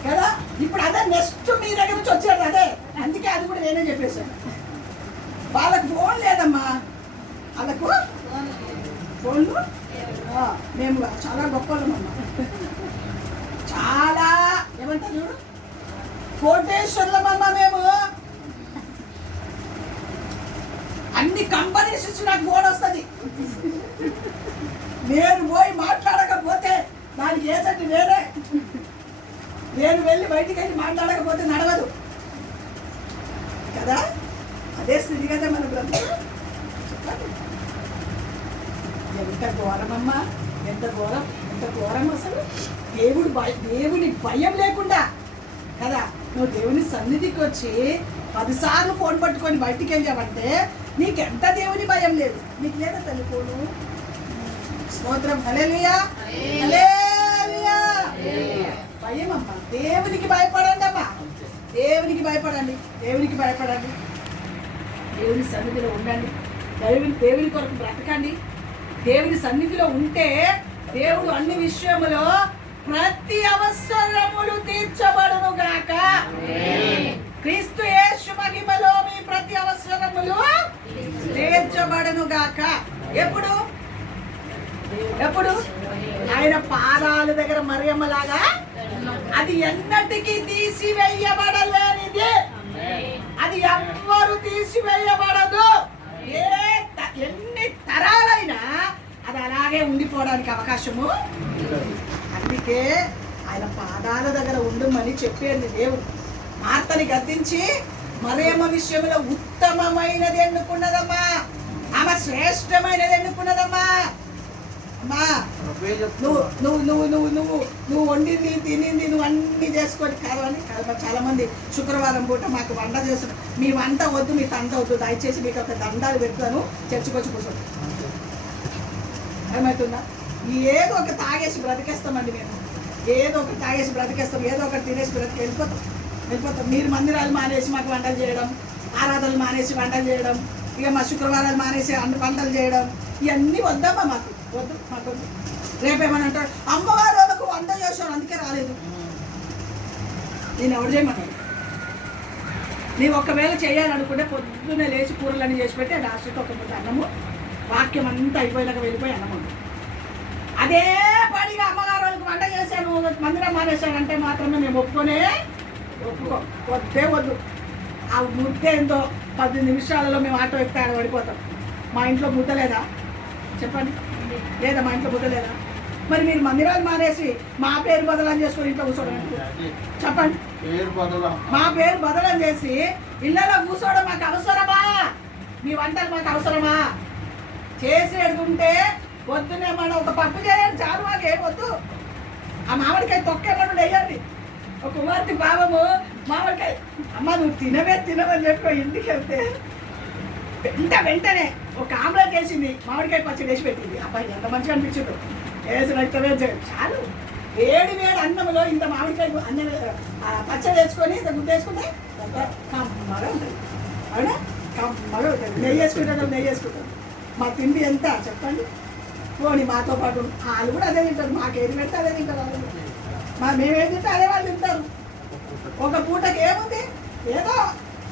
కదా. ఇప్పుడు అదే నెక్స్ట్ మీ దగ్గర నుంచి వచ్చాడు అదే. అందుకే అది కూడా నేనే చెప్పేశాను. వాళ్ళకు ఫోన్ లేదమ్మా, వాళ్ళకు ఫోన్లు. మేము చాలా గొప్పలమమ్మా, చాలా ఏమంటారు చూడు కోటేశ్వర్లమమ్మా. మేము అన్ని కంపెనీస్ నుంచి నాకు ఫోన్ వస్తుంది. నేను పోయి మాట్లాడకపోతే దానికి ఏజెంట్ వేరే. నేను వెళ్ళి బయటికి వెళ్ళి మాట్లాడకపోతే నడవదు కదా. అదే స్థితి కదా మన బ్రతుకు. ఎంత ఘోరమమ్మా, ఎంత ఘోరం అసలు. దేవుని భయం లేకుండా కదా నువ్వు దేవుని సన్నిధికి వచ్చి 10 సార్లు ఫోన్ పట్టుకొని బయటికి వెళ్ళావంటే నీకెంత దేవుని భయం లేదు. నీకు లేదా తల్లి ఫోను? స్తోత్రం. హల్లెలూయా. భయం అమ్మా. దేవునికి భయపడండి అమ్మా, దేవునికి భయపడండి. దేవుని సన్నిధిలో ఉండండి. దేవుని కొరకు బ్రతకండి. దేవుని సన్నిధిలో ఉంటే దేవుడు అన్ని విషయములో ప్రతి అవసరములు తీర్చబడును గాక. క్రీస్తు యేసు మహిమలో మీ ప్రతి అవసరములు తీర్చబడును గాక. ఎప్పుడు ఆయన పాదాల దగ్గర మరియమ్మలాగా. అది ఎన్నటికీ తీసివేయబడలేనిది. అది ఎవ్వరు తీసివేయబడదు. ఎన్ని తరాలైనా అది అలాగే ఉండిపోవడానికి అవకాశము. అందుకే ఆయన పాదాల దగ్గర ఉండమని చెప్పేది దేవుడు. మార్తని గద్దించి మరియమ్మ విషయంలో ఉత్తమమైనది ఎన్నుకున్నదమ్మా, ఆమె శ్రేష్టమైనది ఎన్నుకున్నదమ్మా. అమ్మా ప్రభే నువ్వు చెప్తున్నా. నువ్వు నువ్వు నువ్వు నువ్వు నువ్వు వండింది తినింది నువ్వు అన్నీ చేసుకొని కాదని కాదు. చాలా మంది శుక్రవారం పూట మాకు వంట చేస్తున్నారు. మీ వంట వద్దు, మీ తంట వద్దు, దయచేసి మీకు ఒక దండాలు పెడతాను, చర్చకొచ్చి కూర్చోండి. ఏమవుతుందా? ఏదో ఒక తాగేసి బ్రతికేస్తామండి మేము. ఏదో ఒకటి తాగేసి బ్రతికేస్తాం, ఏదో ఒకటి తినేసి వెళ్ళిపోతాం. మీరు మందిరాలు మానేసి మాకు వంటలు చేయడం, ఆరాధనలు మానేసి వంటలు చేయడం, ఇక మా శుక్రవారాలు మానేసి వంటలు చేయడం, ఇవన్నీ వద్దమ్మా మాకు వద్దు. రేపేమని అంటాడు, అమ్మవారు వాళ్ళకు వంట చేశాను అందుకే రాలేదు. నేను ఎవరు చేయమన్నాడు? నీవు ఒకవేళ చేయాలనుకుంటే పొద్దున్నే లేచి కూరలన్నీ చేసి పెట్టి లాస్ట్కి ఒక పూట అన్నము, వాక్యం అంతా అయిపోయినాక వెళ్ళిపోయి అన్నం ఉంటుంది. అదే పడిగా అమ్మగారు వాళ్ళకి వంట చేశాను మందిరం మానేశాను అంటే మాత్రమే మేము ఒప్పుకో వద్దు. ఆ ముద్దే ఎంతో 10 నిమిషాలలో మేము ఆటో ఎక్కి ఆడ పడిపోతాం. మా ఇంట్లో ముద్ద లేదా చెప్పండి? లేదా మా ఇంట్లో ముద్ద లేదా? మరి మీరు మందిరాలు మానేసి మా పేరు బదలని చేసుకొని ఇంట్లో కూర్చోవడం చెప్పండి? మా పేరు బదలం చేసి ఇళ్ళలో కూర్చోవడం మాకు అవసరమా? మీ వంటలు మాకు అవసరమా? చేసి ఎడుతుంటే పొద్దునే మనం ఒక పప్పు చేయండి చాలు, మాకు ఏం వద్దు. ఆ మామిడికాయ తొక్కేమన్నా వేయండి. ఒక కుమార్తె పాపము మామిడికాయ అమ్మ నువ్వు తినమని చెప్పి ఇంటికి వెళ్తే వెంటనే ఒక ఆమ్లెట్ వేసింది, మామిడికాయ పచ్చడి వేసి పెట్టింది. అబ్బాయి ఎంత మంచిగా అనిపించింది. వేసి రక్తమే చాలు. వేడి అన్నంలో ఇంత మామిడికాయ అన్నం పచ్చడి వేసుకొని ఇంత గుడ్డ వేసుకుంటే కమ్మగా ఉంటుంది. అవునా? కమ్మగా ఉంటుంది. నెయ్యి వేసుకుంటాం. మా తిండి ఎంత చెప్పండి? పోనీ మాతో పాటు వాళ్ళు కూడా అదే తింటారు. మాకేది పెడితే అదే తింటారు వాళ్ళు. మేమేం తింటే అదే వాళ్ళు తింటారు. ఒక పూటకి ఏముంది, ఏదో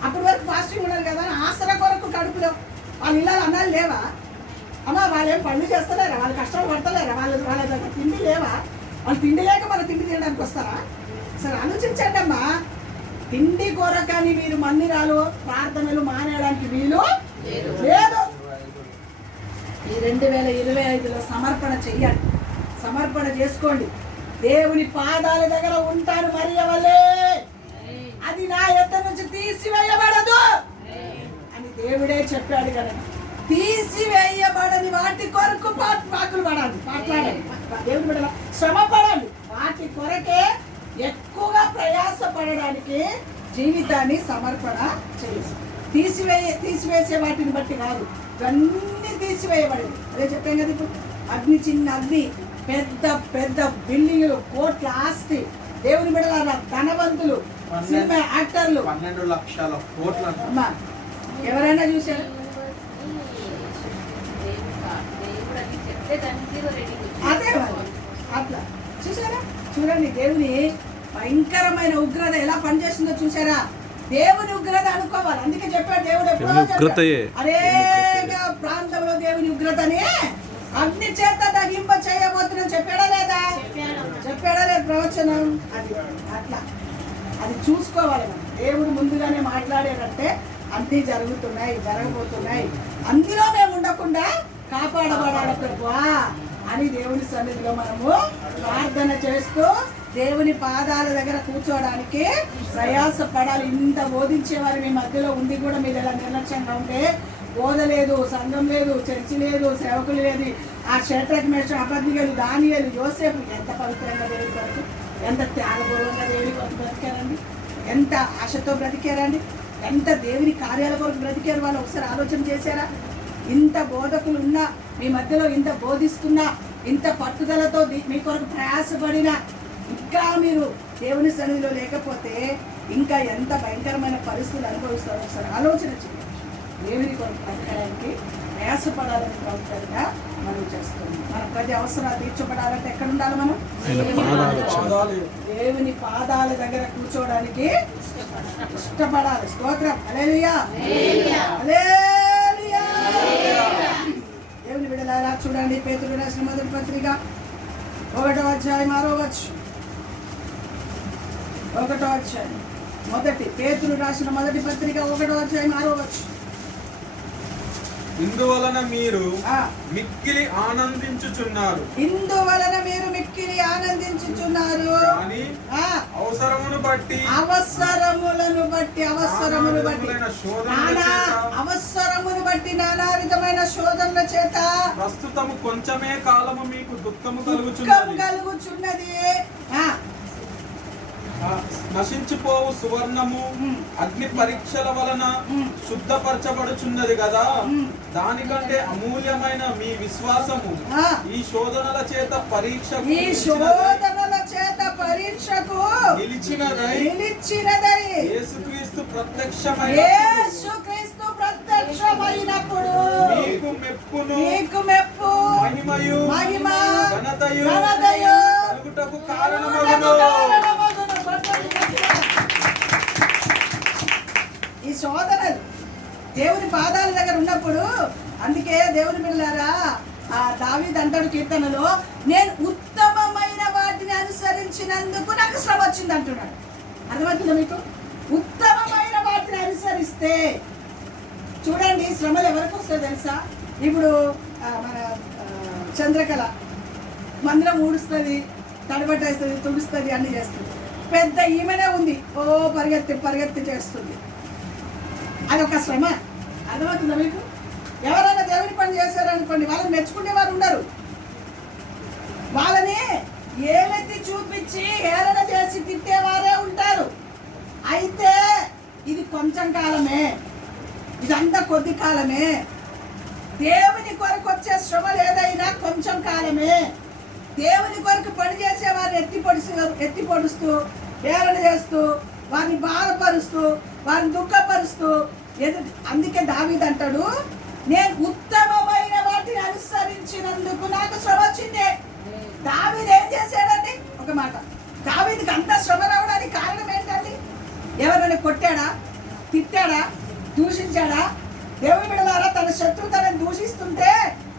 అప్పటి వరకు ఫాస్టింగ్ ఉన్నారు కదా అని ఆసర కొరకు కడుపులో వాళ్ళు ఇలా అన్నాలు లేవా? అమ్మ వాళ్ళు ఏం పనులు చేస్తలేరా? వాళ్ళు కష్టాలు పడతలేరా? వాళ్ళ దగ్గర తిండి లేవా? వాళ్ళు తిండి లేక మన తిండి తినడానికి వస్తారా? సరే ఆలోచించండి అమ్మా. తిండి కొరకని మీరు మందిరాలు ప్రార్థనలు మానేయడానికి వీలు లేదు. ఈ 2025లో సమర్పణ చెయ్యండి, సమర్పణ చేసుకోండి. దేవుని పాదాల దగ్గర ఉంటాను మరియ వలే, అది నా యొద్ద నుంచి తీసివేయబడదు అని దేవుడే చెప్పాడు కదా. తీసివేయబడని వాటి కొరకు పాటలు మాట్లాడాలి. దేవుని బిడ్డల శ్రమ పడండి. వాటి కొరకే ఎక్కువగా ప్రయాసపడడానికి జీవితాన్ని సమర్పణ చేయాలి. తీసివేసే వాటిని బట్టి కాదు, ఇవన్నీ తీసివేయబడింది. అదే చెప్పాం కదా. ఇప్పుడు అగ్ని, చిన్న అగ్ని, పెద్ద బిల్డింగ్లు, కోట్ల ఆస్తి, దేవుని బిడ్డల ధనవంతులు, సినిమా యాక్టర్లు, 12 లక్షల కోట్ల. అమ్మా ఎవరైనా చూసారు? అదే అట్లా చూసారా? చూడండి దేవుని భయంకరమైన ఉగ్రత ఎలా పనిచేస్తుందో చూసారా? దేవుని ఉగ్రత అనుకోవాలి. అందుకే చెప్పాడు దేవుడు ఎప్పుడో అనేక ప్రాంతంలో దేవుని ఉగ్రతని అగ్ని చేత దహింప చేయబోతుందని చెప్పాడా లేదా? చెప్పాడా లేదు ప్రవచనం? అది అట్లా అది చూసుకోవాలి. దేవుడు ముందుగానే మాట్లాడేటంటే అన్నీ జరగబోతున్నాయి, అందులో మేము ఉండకుండా కాపాడబడాలి ప్రభువా అని దేవుని సన్నిధిలో మనము ప్రార్థన చేస్తూ దేవుని పాదాల దగ్గర కూర్చోవడానికి ప్రయాసపడాలి. ఇంత బోధించేవారు మీ మధ్యలో ఉండి కూడా మీరు ఎలా నిర్లక్ష్యంగా ఉంటే, బోధ లేదు, సంఘం లేదు, చర్చి లేదు, సేవకులు లేదు. ఆ షడ్రక్ మేషక్ అబద్ధికులు, దానియేలు, యోసేపు ఎంత పవిత్రంగా దేవుడి కొరకు, ఎంత త్యాగపూర్వంగా దేవుడి కొరకు బ్రతికారండి, ఎంత ఆశతో బ్రతికారండి, ఎంత దేవుని కార్యాల కొరకు బ్రతికారు వాళ్ళు. ఒకసారి ఆలోచన చేశారా? ఇంత బోధకులు ఉన్నా, మీ మధ్యలో ఇంత బోధిస్తున్నా, ఇంత పట్టుదలతో మీ కొరకు ప్రయాసపడినా ఇంకా మీరు దేవుని సన్నిధిలో లేకపోతే ఇంకా ఎంత భయంకరమైన పరిస్థితులు అనుభవిస్తారో ఒకసారి ఆలోచన చేయండి. దేవుని కొరకు బ్రతకడానికి ప్రయాసపడాలని ప్రభుత్వంగా మనం చేస్తున్నాం. మన ప్రతి అవసరాలు తీర్చబడాలంటే ఎక్కడ ఉండాలి? మనం దేవుని పాదాల దగ్గర కూర్చోవడానికి ఇష్టపడాలి. స్తోత్రం. హల్లెలూయా, హల్లెలూయా. దేవుని బిడ్డలారా చూడండి, పేతురు రాసిన మొదటి పత్రిక 1వ అధ్యాయం 6వ వచనం. 1వ అధ్యాయం మొదటి పేతురు రాసిన మొదటి పత్రిక 1వ అధ్యాయం 6వ వచనం. ఇందువలన మీరు ఆ, మిక్కిలి ఆనందించుచున్నారు. ఇందువలన మీరు మిక్కిలి ఆనందించుచున్నారు. కానీ ఆ, అవసరమును బట్టి అవసరములను బట్టి నానా శోధనల చేత అవసరమును బట్టి నానా విధమైన శోధనల చేత ప్రస్తుతము కొంచెమే కాలము మీకు దుఃఖము దుఃఖం కలుగుచున్నది. కలుగుచున్నది. ఆ, నశించిపోవు సువర్ణము ఉమ్, అగ్ని పరీక్షల వలన ఉమ్, శుద్ధపరచబడుచున్నది కదా. ఉమ్. దానికంటే అమూల్యమైన మీ విశ్వాసము ఆ, ఈ శోధనల చేత పరీక్షకు ఈ శోధనల చేత పరీక్షకు నిలిచినదై నిలిచినదై యేసుక్రీస్తు ప్రత్యక్షమైన యేసుక్రీస్తు ప్రత్యక్షమైనప్పుడు మీకు మెప్పును నీకు మెప్పు మహిమయు మహిమ ఘనతయు ఘనతయు కలుగుటకు కలుగుటకు కారణమగును. కారణమగును. ఈ శోధనలు దేవుని పాదాల దగ్గర ఉన్నప్పుడు, అందుకే దేవుని బిడ్డలారా ఆ దావీదు అంటాడు కీర్తనలో, నేను ఉత్తమమైన వాటిని అనుసరించినందుకు నాకు శ్రమ వచ్చింది అంటున్నాడు. అర్థమవుతుందా మీకు? ఉత్తమమైన వాటిని అనుసరిస్తే చూడండి శ్రమలు ఎవరికి వస్తాయో తెలుసా? ఇప్పుడు మన చంద్రకళ మందిరం ఊడుస్తుంది, తడబట్టేస్తుంది, తుడుస్తుంది, అన్ని చేస్తుంది. పెద్ద ఈమెనే ఉంది, ఓ పరిగెత్తి చేస్తుంది. అదొక శ్రమ. అర్థమవుతుందా మీకు? ఎవరైనా దేవుని పని చేశారనుకోండి, వాళ్ళని మెచ్చుకునే వారు ఉండరు. వాళ్ళని ఏలెత్తి చూపించి హేళన చేసి తిట్టేవారే ఉంటారు. అయితే ఇది కొంచెం కాలమే, ఇదంతా కొద్ది కాలమే. దేవుని కొరకు వచ్చే శ్రమలు ఏదైనా కొంచెం కాలమే. దేవుని కొరకు పని చేసేవారిని ఎత్తి పొడుస్తూ హేళన చేస్తూ వారిని బాధపరుస్తూ వారిని దుఃఖపరుస్తూ అందుకే దావీదు అంటాడు, నేను ఉత్తమమైన వాటిని అనుసరించినందుకు నాకు శ్రమ వచ్చింది. దావీదు ఏం చేశాడండి? ఒక మాట, దావీదుకి అంత శ్రమ రావడానికి కారణం ఏంటండి? ఎవరైనా కొట్టాడా, తిట్టాడా, దూషించాడా? దేవుని బిడ్డలారా, తన శత్రువు తనని దూషిస్తుంటే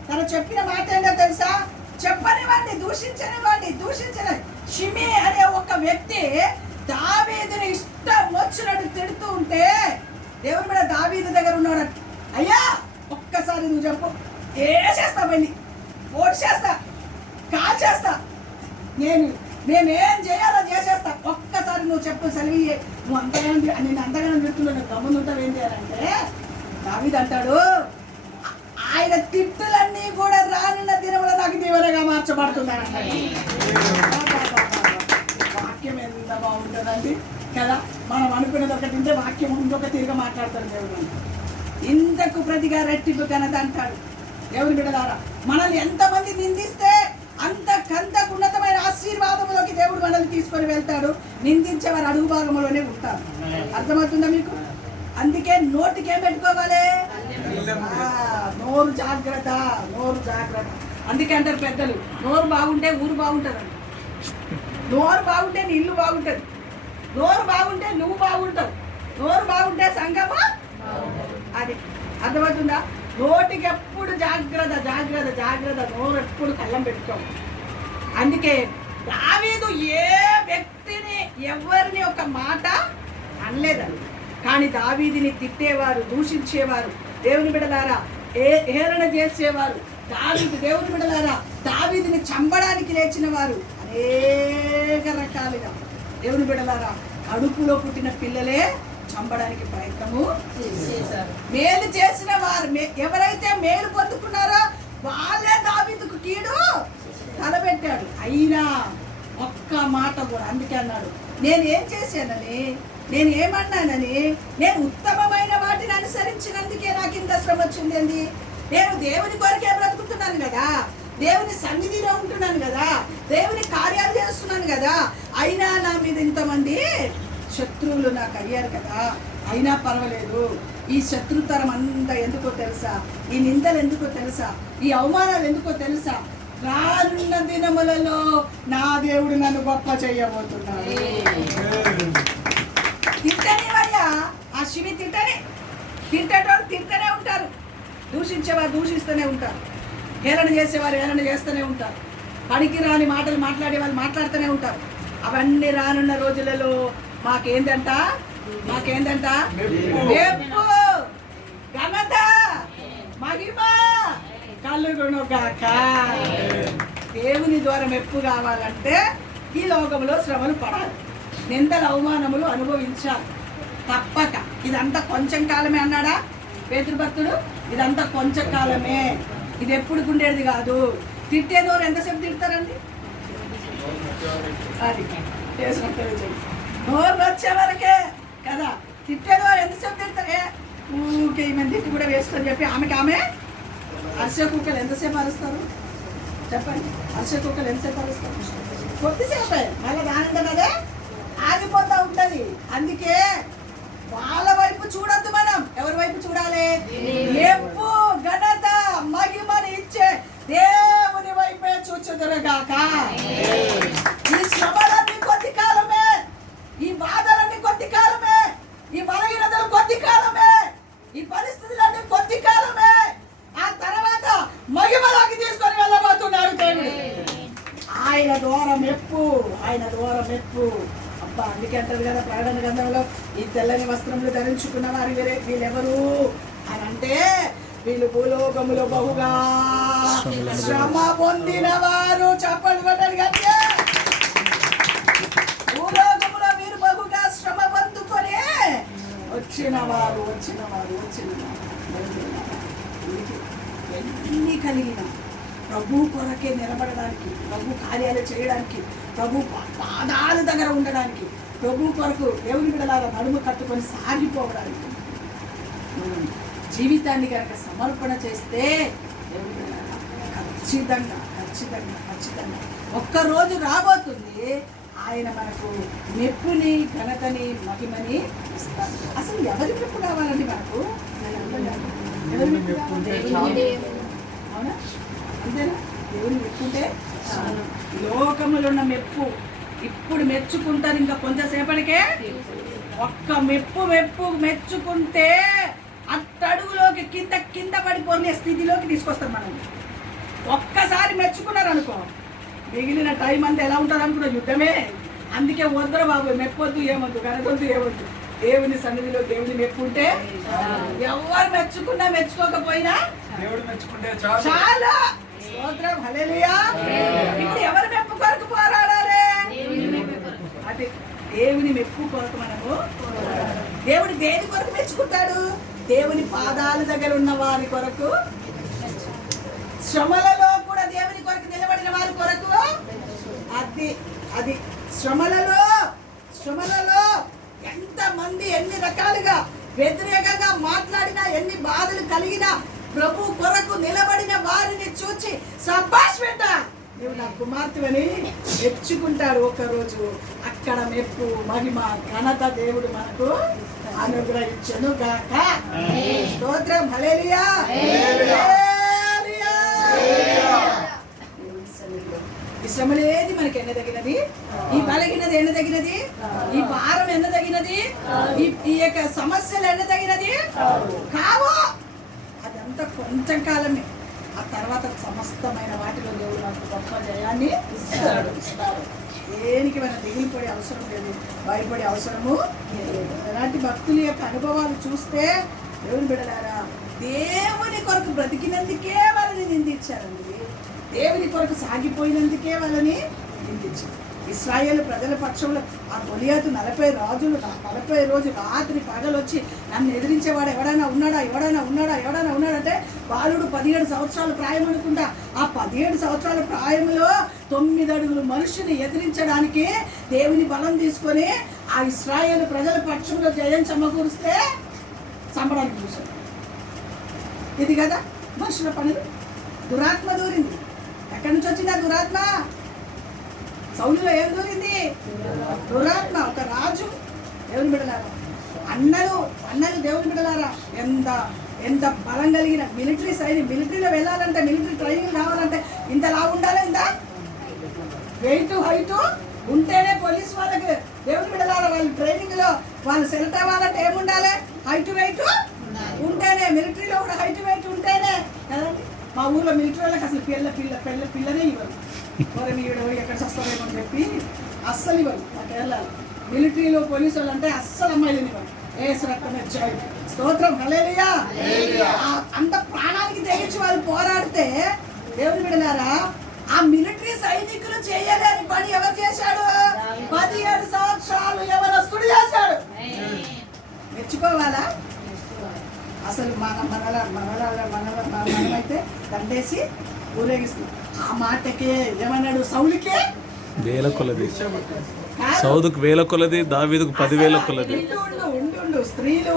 తను చెప్పిన మాట ఏంటో తెలుసా? చెప్పనివ్వండి, దూషించని షిమి అనే ఒక వ్యక్తి దావీదుని ఇష్టం వచ్చినట్టు తిడుతూ ఉంటే దేవుని మీద దావీదు దగ్గర ఉన్నాడు. అయ్యా ఒక్కసారి నువ్వు చెప్పు, చేస్తా పని, ఓటు చేస్తా, కాల్ చేస్తా, నేనేం చేయాలో చేసేస్తా, ఒక్కసారి నువ్వు చెప్పు సెలవి. నువ్వు నేను అంతగానో తిడుతున్నావు, నువ్వు గమ్మున ఉంటావు ఏంటి అని అంటే దావీదు అంటాడు, ఆయన తిట్టులన్నీ కూడా రానున్న దినముల నాకు దీవెనగా మార్చబడుతున్నాడు. వాక్యం ఎంత బాగుంటుందండి కదా. మనం అనుకున్నది ఒకటి ఉంటే వాక్యం ఇంకొక తీరుగా మాట్లాడతాడు దేవుడు. ఇంతకు ప్రతిగా రెట్టింపు ఘనత అంటాడు. దేవుని బిడ్డలారా, మనల్ని ఎంతమంది నిందిస్తే అంతకంతకు ఉన్నతమైన ఆశీర్వాదములోకి దేవుడు మనల్ని తీసుకొని వెళ్తాడు. నిందించేవారు అడుగు భాగంలోనే ఉంటారు. అర్థమవుతుందా మీకు? అందుకే నోటికి ఏం పెట్టుకోవాలి? నోరు జాగ్రత్త. అందుకే అంటారు పెద్దలు, నోరు బాగుంటే ఊరు బాగుంటుంది. నోరు బాగుంటే నీ ఇల్లు బాగుంటుంది, నోరు బాగుంటే నువ్వు బాగుంటావు, నోరు బాగుంటే సంఘమా. అది అర్థమవుతుందా? నోటికి ఎప్పుడు జాగ్రత్త. నోరు ఎప్పుడు కళ్ళం పెట్టుకోవు. అందుకే దావీదు ఏ వ్యక్తిని ఎవరిని ఒక మాట అనలేదండి. కానీ దావీదుని తిట్టేవారు, దూషించేవారు, దేవుని బిడ్డలారా హేళన చేసేవారు, దేవుని బిడ్డలారా దావీదుని చంపడానికి లేచిన వారు అనేక రకాలుగా దేవుని బిడ్డలారా కడుపులో పుట్టిన పిల్లలే చంపడానికి ప్రయత్నము చేశారు. మేలు చేసిన వారు ఎవరైతే మేలు పొందుకున్నారో వాళ్ళే దావీదుకు కీడు తలబెట్టాడు. అయినా ఒక్క మాట కూడా, అందుకే అన్నాడు, నేనేం చేశానని, నేను ఏమన్నానని, నేను ఉత్తమమైన వాటిని అనుసరించినందుకే నాకు ఇంత శ్రమ వచ్చింది. నేను దేవుని కొరకే బ్రతుకుతున్నాను కదా, దేవుని సన్నిధిలో ఉంటున్నాను కదా, దేవుని కార్యాలు చేస్తున్నాను కదా, అయినా నా మీద ఇంతమంది శత్రువులు నాకు అయ్యారు కదా. అయినా పర్వాలేదు. ఈ శత్రుతరం అంతా ఎందుకో తెలుసా? ఈ నిందలు ఎందుకో తెలుసా? ఈ అవమానాలు ఎందుకో తెలుసా? రానున్న దినములలో నా దేవుడు నన్ను గొప్ప చేయబోతున్నాడు. తిట్టనివయ్యా, ఆ శివి తిట్టేటోడు తింటూనే ఉంటారు, దూషించేవారు దూషిస్తూనే ఉంటారు, హేళన చేసేవారు హేళన చేస్తూనే ఉంటారు, పనికి రాని మాటలు మాట్లాడే వాళ్ళు మాట్లాడుతూనే ఉంటారు. అవన్నీ రానున్న రోజులలో మాకేందంట మెప్పు, ఘనత, మహిమ కలుగునుగాక. దేవుని ద్వారా మెప్పు కావాలంటే ఈ లోకంలో శ్రమలు పడాలి, నిందల అవమానములు అనుభవించాలి తప్పక. ఇదంతా కొంచెం కాలమే అన్నాడా పేతురు భక్తుడు? ఇదంతా కొంచెం కాలమే, ఇది ఎప్పుడు ఉండేది కాదు. తిట్టేదోరు ఎంతసేపు తిడతారండి? అది నోరు వచ్చే వరకే కదా. తిట్టేదోరు ఎంతసేపు తిడతారే? ఊకే ఈమె తిట్టి కూడా వేసుకొని చెప్పి ఆమె అరిసే కుక్కలు ఎంతసేపు అరుస్తారు చెప్పండి? అరిసే కుక్కలు ఎంతసేపు అరుస్తారు? కొద్దిసేపే, మళ్ళీ దానంటే అదే ఆగిపోతూ ఉంటుంది. అందుకే వాళ్ళ వైపు చూడొద్దు, మనం ఎవరి వైపు చూడాలి? మెప్పు ఘనత మహిమని ఇచ్చే దేవుని వైపే చూచుదురుగాక. ఈ శ్రమలన్నీ కొద్ది కాలమే, ఈ బాధలన్నీ కొద్ది కాలమే, ఈ బలహీనతలు కొద్ది కాలమే, ఈ పరిస్థితులన్నీ కొద్ది కాలమే. ఆ తర్వాత మహిమలోకి తీసుకొని వెళ్ళబోతున్నారు దేవుడు. ఆయన ద్వారా మెప్పు, ఆయన ద్వారా మెప్పు. అబ్బా, అందుకే అంటారు కదా ప్రకటన గ్రంథంలో, ఈ తెల్లని వస్త్రములు ధరించుకున్న వారు వీళ్ళెవరు అని అంటే, వీళ్ళు భూలోకములో బహుగా శ్రమ పొందిన వారు. చెప్పండి కొట్టండి గట్టిగా. భూలోకములో వీరు బహుగా శ్రమ పొందుకొని వచ్చిన వారు. ఎన్ని కలిగిన ప్రభు కొరకే నిలబడడానికి, ప్రభు కార్యాలు చేయడానికి, ప్రభు పాదాల దగ్గర ఉండడానికి, ప్రభు కొరకు దేవుని బిడ్డలారా నడుము కట్టుకొని సాగిపోవడానికి మనం జీవితాన్ని కనుక సమర్పణ చేస్తే దేవుని బిడ్డలారా ఖచ్చితంగా ఒక్కరోజు రాబోతుంది, ఆయన మనకు మెప్పుని ఘనతని మహిమని ఇస్తారు. అసలు ఎవరి మెప్పు కావాలండి మనకు? ఎవరి మెప్పు కావాలి? అవునా? అంతేనా? దేవుని మెప్పుంటే లోకములో ఉన్న మెప్పు ఇప్పుడు మెచ్చుకుంటారు, ఇంకా కొంచెంసేపటికే ఒక్క మెచ్చుకుంటే అట్టడుగులోకి కింద పడి పొర్లే స్థితిలోకి తీసుకొస్తారు మనం. ఒక్కసారి మెచ్చుకున్నారు అనుకో, మిగిలిన టైం అంతా ఎలా ఉంటుంది అనుకున్న యుద్ధమే. అందుకే వద్దరు బాబు, మెప్పొద్దు, ఏమొద్దు, గనకొద్దు, ఏమొద్దు. దేవుని సన్నిధిలో దేవుని మెప్పుంటే ఎవరు మెచ్చుకోకపోయినా దేవుడు మెచ్చుకుంటే చాలా. స్తోత్రం, హల్లెలూయా. ఇప్పుడు ఎవరి మెప్పు కొరకు పోరాడాలి? అంటే దేవుని మెప్పు కొరకు మనము. దేవుడు దేని కొరకు మెచ్చుకుంటాడు? దేవుని పాదాల దగ్గర ఉన్న వారి కొరకు, శ్రమలలో కూడా దేవుని కొరకు నిలబడిన వారి కొరకు. అది శ్రమలలో ఎంతమంది ఎన్ని రకాలుగా వ్యతిరేకంగా మాట్లాడినా, ఎన్ని బాధలు కలిగినా, ప్రభు కొరకు నిలబడిన వారిని చూచి సబ్బాష్ బేట, నువ్వు నా కుమార్తెని మెచ్చుకుంటాడు. ఒకరోజు అక్కడ మెప్పు, మహిమ, ఘనత దేవుడు మనకు అనుగ్రహించును గాక. స్తోత్రం, హల్లెలూయా. ఈ శ్రమలు ఏది మనకి ఎన్నదగినది? ఈ బలగినది ఎన్నదగినది? ఈ భారం ఎన్నదగినది? ఈ యొక్క సమస్యలు ఎన్నదగినది కావు. అదంతా కొంచెం కాలమే. ఆ తర్వాత సమస్తమైన వాటిలో దేవుడు మనకు గొప్ప జయాన్ని ఇస్తాడు. దేనికి మనం దిగిలిపడే అవసరం లేదు, భయపడే అవసరము లేదు. అలాంటి భక్తుల యొక్క అనుభవాలు చూస్తే దేవుని బిడ్డలారా, దేవుని కొరకు బ్రతికినందుకే వాళ్ళని నిందించారండి. దేవుని కొరకు సాగిపోయినందుకే వాళ్ళని నిందించారు. ఇశ్రాయేలు ప్రజల పక్షంలో ఆ గొలియాతు 40 రోజులు రాత్రి పగలు వచ్చి నన్ను ఎదిరించేవాడు ఎవడైనా ఉన్నాడంటే బాలుడు 17 సంవత్సరాల ప్రాయం అనుకుంటా. ఆ 17 సంవత్సరాల ప్రాయంలో 9 అడుగులు మనుషుని ఎదిరించడానికి దేవుని బలం తీసుకొని ఆ ఇశ్రాయేలు ప్రజల పక్షంలో జయం సమకూరిస్తే చంపడానికి చూశాడు. ఇది కదా మనుషుల పనులు. దురాత్మ దూరింది. ఎక్కడి నుంచి వచ్చింది ఆ దురాత్మ? సౌలులో ఏం దూరింది? దురాత్మ. ఒక రాజు, దేవుని బిడ్డలారా, అన్నలు దేవుని బిడ్డలారా, ఎంత బలం కలిగిన మిలిటరీలో వెళ్ళాలంటే, మిలిటరీ ట్రైనింగ్ కావాలంటే ఇంతలా ఉండాలి. ఇంత వెయిట్ హైట్ ఉంటేనే పోలీస్ వాళ్ళకి, దేవుని బిడ్డలారా, వాళ్ళ ట్రైనింగ్లో వాళ్ళు సెలెక్ట్ అవ్వాలంటే ఏముండాలి? హైట్ వెయిట్ ఉంటేనే. మిలిటరీలో కూడా హైట్ వెయిట్ ఉంటేనే కదండి. మా ఊళ్ళో మిలిటరీ వాళ్ళకి అసలు పిల్లనే ఇవ్వరు. మరి మీరు ఎక్కడ వస్తారేమో అని చెప్పి అస్సలు ఇవ్వరు. మాకు వెళ్ళాలి మిలిటరీలో, పోలీసు వాళ్ళు అంటే అస్సలు అమ్మాయిలని ఇవ్వరు. స్తోత్రం, హల్లెలూయా. అంత ప్రాణానికి తెగించి వాళ్ళు పోరాడితే చూస్తే దేవుని బిడ్డలారా, ఆ మిలిటరీ సైనికులు చేయలేని పని ఎవరు చేశాడు? 17 సంవత్సరాలు యవనస్తుడు చేశాడు. మెచ్చుకోవాలా? అసలు మనమైతే దండేసి ఊరేగిస్తున్నాం. ఆ మాటకే ఏమన్నాడు? సౌలుకే వేల కొలది, సౌదుకు వేల కొలది, దావీదుకు 10,000 కొలది. ఉండు స్త్రీలు,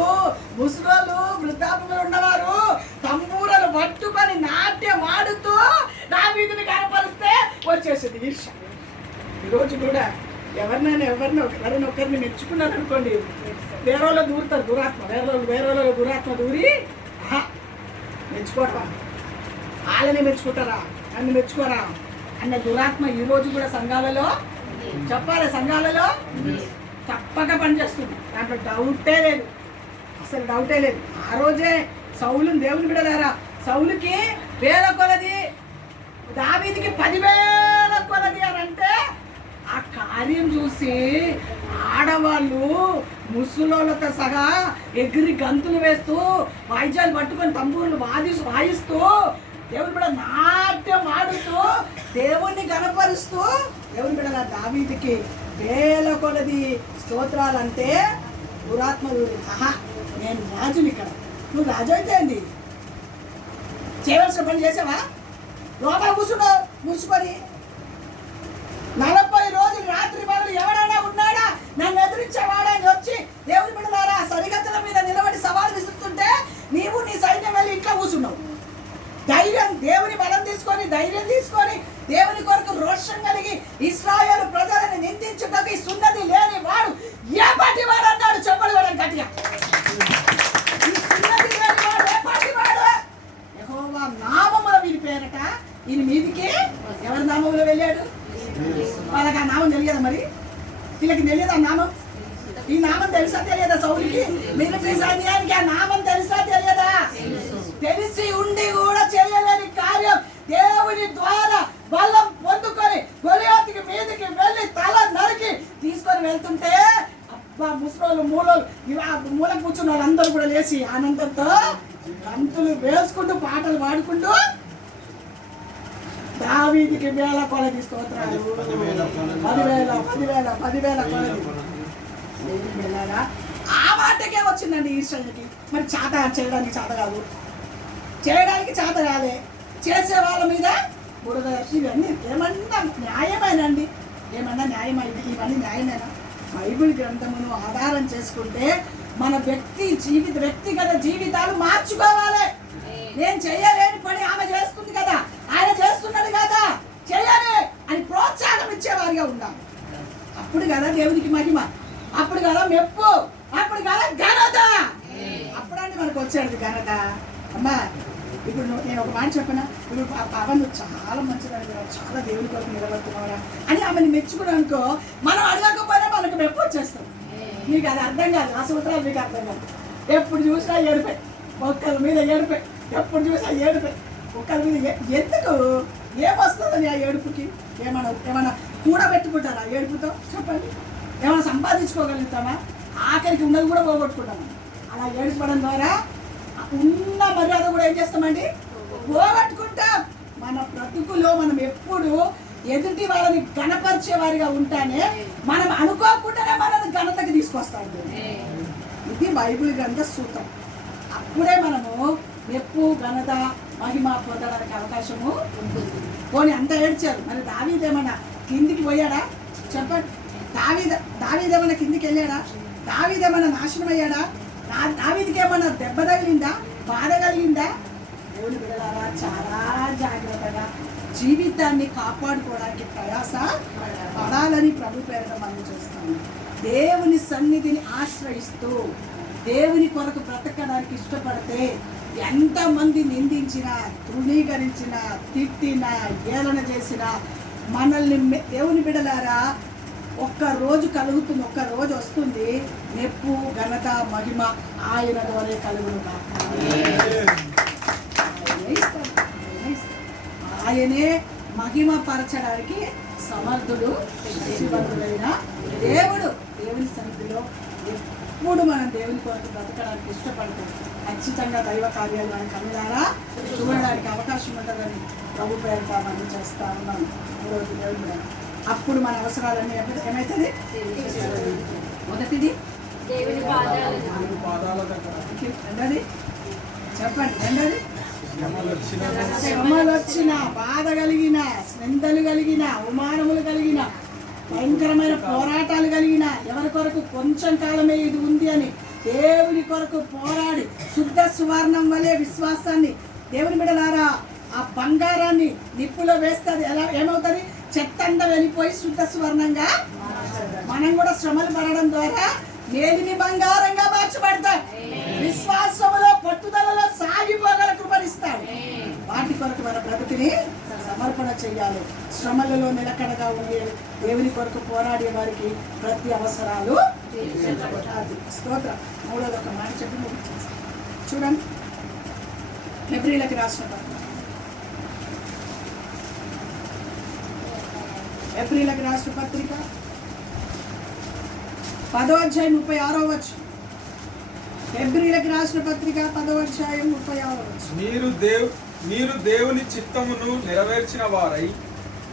ముసలోళ్ళు, వృద్ధాప్యంలో ఉన్నవారు తంబూరలు పట్టుకొని నాట్యం ఆడుతూ దావీదుని కనపరిస్తే వచ్చేసింది ఈర్ష్య. ఈరోజు కూడా ఎవరిని ఒకరిని మెచ్చుకున్నారు అనుకోండి, వేరే వాళ్ళు దూరుతారు దురాత్మ. వేరే వాళ్ళు దురాత్మ దూరి మెచ్చుకోరా, వాళ్ళని మెచ్చుకుంటారా, నన్ను మెచ్చుకోరా అన్న దురాత్మ ఈరోజు కూడా సంఘాలలో చెప్పాలి, సంఘాలలో తప్పక పనిచేస్తుంది. దాంట్లో డౌటే లేదు, అసలు డౌటే లేదు. ఆ రోజే సౌలుని దేవుని బిడ్డలారా, సౌలుకి వేల కొలది, దావీదుకి 10,000 కొలది అని అంటే ఆ కార్యం చూసి ఆడవాళ్ళు ముసలోళ్ళతో సహా ఎగిరి గంతులు వేస్తూ వాయిద్యాలు పట్టుకొని తంబూరులు వాయిస్తూ దేవుని బిడ్డ నాట్యం ఆడుతూ దేవుణ్ణి కనపరుస్తూ దేవుని బిడ్డ దావీదుకి వేల కొలది స్తోత్రాలంటే దురాత్మలు, ఆహా నేను రాజుని, ఇక్కడ నువ్వు రాజు అయితే ఏంది? చేయవలసిన పని చేసావా? లోపల కూర్చున్నావు ముసుకొని. 40 రోజులు రాత్రి పగలు ఎవరైనా ఉన్నాడా నన్ను ఎదురించేవాడా అని వచ్చి దేవుని బిడ్డలారా సరిగతుల మీద నిలబడి సవాలు విసురుతుంటే నీవు నీ సైన్యం వెళ్ళి ఇంట్లో కూర్చున్నావు. ధైర్యం, దేవుని బలం తీసుకొని, ధైర్యం తీసుకొని, దేవుని కొరకు రోషం కలిగి ఇశ్రాయేలు ప్రజలను నిందించుటకు సున్నతి లేని వాడు ఏ పాటి వాడు అన్నాడు? చెప్పడు వాడు గట్టిగా. ఈ సున్నతి లేని వాడు ఏ పాటి వాడు? యెహోవా నామముల వీరి పేరట ఈయన మీదికి ఎవరి నామంలో వెళ్ళాడు? వాళ్ళకి ఆ నామం తెలియదా? మరి వీళ్ళకి తెలియదు ఆ నామం. ఈ నామం తెలుసా తెలియదా? సౌలుకి మిలిటరీ సైన్యానికి ఆ నామం తెలుసా తెలియదా? తెలిసి ఉండి కూడా చేయలేని కార్యం దేవుని ద్వారా బలం పొందుకొని గొలియాతుకి మీదకి వెళ్ళి తల నరికి తీసుకొని వెళ్తుంటే అబ్బా ముసలోళ్ళు మూల కూర్చున్న వాళ్ళందరూ కూడా లేచి ఆనందంతో గంతులు వేసుకుంటూ పాటలు పాడుకుంటూ దావీదుకి వేల కొలది స్తోత్రాలు, 10,000 కొలది. ఆ మాటకే వచ్చిందండి ఈశ్వరునికి. మరి చేత చేయడానికి చేత కాదు, చేయడానికి చేత కాదే, చేసే వాళ్ళ మీద బురద. ఇవన్నీ ఏమన్నా న్యాయమేనండి? ఏమన్నా న్యాయమైంది? ఇవన్నీ న్యాయమేనా? బైబిల్ గ్రంథమును ఆధారం చేసుకుంటే మన వ్యక్తిగత జీవితాలు మార్చుకోవాలి. నేను చేయలేని పని ఆమె చేస్తుంది కదా, ఆయన చేస్తున్నాడు కదా, చేయాలి అని ప్రోత్సాహం ఇచ్చేవారిగా ఉండాలి. అప్పుడు కదా దేవునికి మహిమ, అప్పుడు కదా మెప్పు, అప్పుడు కదా ఘనత. అప్పుడంటే మనకు వచ్చేది ఘనత. అమ్మా ఇప్పుడు నేను ఒక మాట చెప్పనా, ఇప్పుడు పవన్ చాలా మంచిదని, చాలా దేవుని కొరకు నిలబడుతున్నారా అని ఆమెను మెచ్చుకున్నానుకో, మనం అడగకపోయినా మనకు మెప్పు వచ్చేస్తాం. మీకు అది అర్థం కాదు, ఆ సూత్రాలు మీకు అర్థం కాదు. ఎప్పుడు చూసినా ఏడిపోయి, ఒక్కల మీద ఏడిపోయి, ఎప్పుడు చూసినా ఏడిపోయి, ఒక్కల మీద ఎందుకు? ఏమొస్తుందని ఆ ఏడుపుకి? ఏమన్నా కూడబెట్టుకుంటారా ఏడుపుతో? చెప్పండి. ఏమైనా సంపాదించుకోగలుగుతామా? ఆఖరికి ఉన్నది కూడా పోగొట్టుకుంటామా? అలా ఏడుపడం ద్వారా ఉన్న మర్యాద కూడా ఏం చేస్తామండి? పోగొట్టుకుంటాం. మన బ్రతుకులో మనం ఎప్పుడు ఎదుటి వాళ్ళని ఘనపరిచే వారిగా ఉంటానే మనం అనుకోకుండానే మనల్ని ఘనతకి తీసుకొస్తాడు. ఇది బైబిల్ గ్రంథ సూత్రం. అప్పుడే మనము మెప్పు, ఘనత, మహిమ పొందడానికి అవకాశము ఉంటుంది. పోనీ అంత ఏడ్చారు, మరి దావీదేమన్నా కిందికి పోయాడా? చెప్పండి. దావీదేమన్నా కిందికి వెళ్ళాడా? దావీదేమన్నా నాశనం అయ్యాడా? దావీదికి ఏమన్నా దెబ్బ తగిలిందా? బాధ కలిగిందా? దేవుని బిడ్డలారా చాలా జాగ్రత్తగా జీవితాన్ని కాపాడుకోవడానికి ప్రయాస పడాలని ప్రభు పేరున మనం చూస్తాము. దేవుని సన్నిధిని ఆశ్రయిస్తూ దేవుని కొరకు బ్రతకడానికి ఇష్టపడితే ఎంతమంది నిందించినా, తృణీకరించినా, తిట్టినా, ఏలన చేసినా మనల్ని దేవుని బిడ్డలారా ఒక్క రోజు కలుగుతుంది, ఒక్క రోజు వస్తుంది. మెప్పు, ఘనత, మహిమ ఆయన ద్వారా కలుగును కాక. ఆయనే మహిమ పరచడానికి సమర్థుడు, శక్తివంతుడైన దేవుడు. దేవుని సన్నిధిలో అప్పుడు మనం దేవుని కొరకు బ్రతకడానికి ఇష్టపడతాం. ఖచ్చితంగా దైవ కార్యాలు మన కన్నులారా చూడడానికి అవకాశం ఉంటుందని ప్రభు పేరుతో మనం చేస్తూ ఉన్నాం. మూడవది దేవుని బిడ్డ. అప్పుడు మన అవసరాలన్నీ ఏమవుతుంది? మొదటిది దేవుని పాదాల పాదాల దగ్గర రెండోది చెప్పండి. రెండోది శ్రమలొచ్చిన శ్రమలు వచ్చిన, బాధ కలిగిన, నిందలు కలిగిన, అవమానములు కలిగిన, భయంకరమైన పోరాటాలు కలిగిన, ఎవరి కొరకు కొంచెం కాలమే ఇది ఉంది అని దేవుని కొరకు పోరాడి శుద్ధ సువర్ణం వలె విశ్వాసాన్ని, దేవుని బిడ్డలారా ఆ బంగారాన్ని నిప్పులో వేస్తుంది. ఎలా ఏమవుతుంది? చెత్తంతా వెళ్ళిపోయి శుద్ధ సువర్ణంగా మనం కూడా శ్రమలు పడడం ద్వారా మేలిని బంగారంగా మార్చబడతాం. విశ్వాసములో పట్టుదలలో సాగిపోగల కృపనిస్తాడు. వాటి కొరకు మన బ్రతుకుని సమర్పణ చెయ్యాలి. శ్రమలలో నిలకడగా ఉండే దేవుని కొరకు పోరాడే వారికి ప్రతి అవసరాలు స్తోత్రం. మూడోది ఒక మాట చెప్పి ముగించేస్తాం. చూడండి, హెబ్రీయులకు రాసిన పత్రిక, హెబ్రీయులకు రాసిన పత్రిక 10వ అధ్యాయం 36వ వచనం. హెబ్రీయులకు రాసిన పత్రిక 10వ అధ్యాయం 36వ వచనం. మీరు దేవుని చిత్తమును నెరవేర్చిన వారై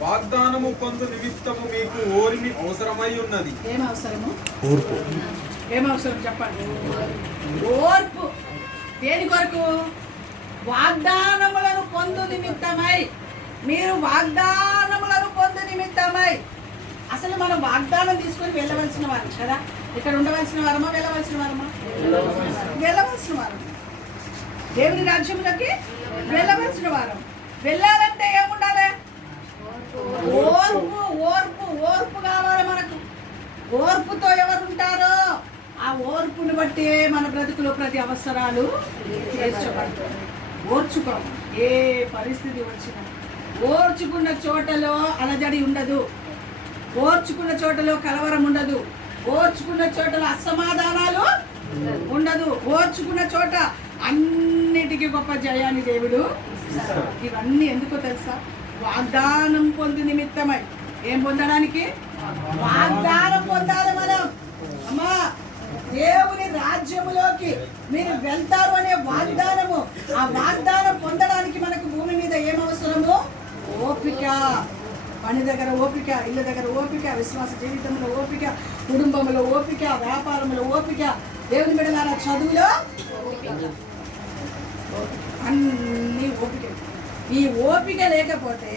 వాగ్దానము పొందు నిమిత్తము మీకు ఓరిమి అవసరమై ఉన్నది. ఏం అవసరము? ఓర్పు. ఏం అవసరం చెప్పండి? ఓర్పు. దేని కొరకు? వాగ్దానములను పొందు నిమిత్తమై. మీరు వాగ్దానములను పొందు నిమిత్తమై. అసలు మనం వాగ్దానం తీసుకొని వెళ్ళవలసిన వారం కదా. ఇక్కడ ఉండవలసిన వారమా వెళ్ళవలసిన వారమా? వెళ్ళవలసిన వారం. దేవుని రాజ్యంలోకి వెళ్ళవలసిన వారం. వెళ్ళాలంటే ఏముండాలి? ఓర్పు. ఓర్పు ఓర్పు కావాలి మనకు. ఓర్పుతో ఎవరు ఉంటారో ఆ ఓర్పుని బట్టి మన బ్రతుకులో ప్రతి అవసరాలు తీర్చబడతాయి. ఓర్చుకోం. ఏ పరిస్థితి వచ్చినా ఓర్చుకున్న చోటలో అలజడి ఉండదు. ఓర్చుకున్న చోటలో కలవరం ఉండదు. ఓర్చుకున్న చోటలో అసమాధానాలు ఉండదు. ఓర్చుకున్న చోట అన్నిటికీ గొప్ప జయాన్ని దేవుడు. ఇవన్నీ ఎందుకో తెలుసా? వాగ్దానం పొంది నిమిత్తమై. ఏం పొందడానికి? వాగ్దానం పొందాలి మనం. అమ్మా, దేవుని రాజ్యములోకి మీరు వెళ్తారు అనే వాగ్దానము. ఆ వాగ్దానం పొందడానికి మనకు భూమి మీద ఏం అవసరము? ఓపిక. పని దగ్గర ఓపిక, ఇళ్ళ దగ్గర ఓపిక, విశ్వాస జీవితంలో ఓపిక, కుటుంబంలో ఓపిక, వ్యాపారంలో ఓపిక, దేవుని బిడ్డలారా చదువులో అన్నీ ఓపిక. ఈ ఓపిక లేకపోతే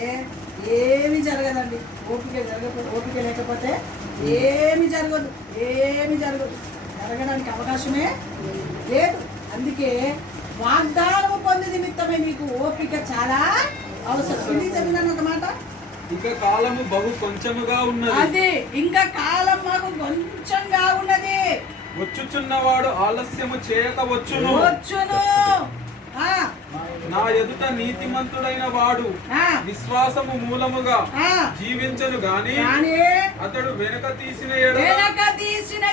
ఏమి జరగదండి. ఓపిక లేకపోతే ఏమి జరగదు. జరగడానికి అవకాశమే లేదు. అందుకే వాగ్దానము పొంది నిమిత్తమే మీకు ఓపిక చాలా అవసరం. ఇది చెప్పినాను ఒక మాట. ఇంకా కాలము బహు కొంచెముగా ఉన్నది. అది ఇంకా కాలం మాకు కొంచెంగా ఉన్నది. వచ్చుచున్నవాడు ఆలస్యము చేయకవచ్చును. నా ఎదుట నీతిమంతుడైన వాడు విశ్వాసము మూలముగా జీవించను గాని అతడు వెనక తీసిన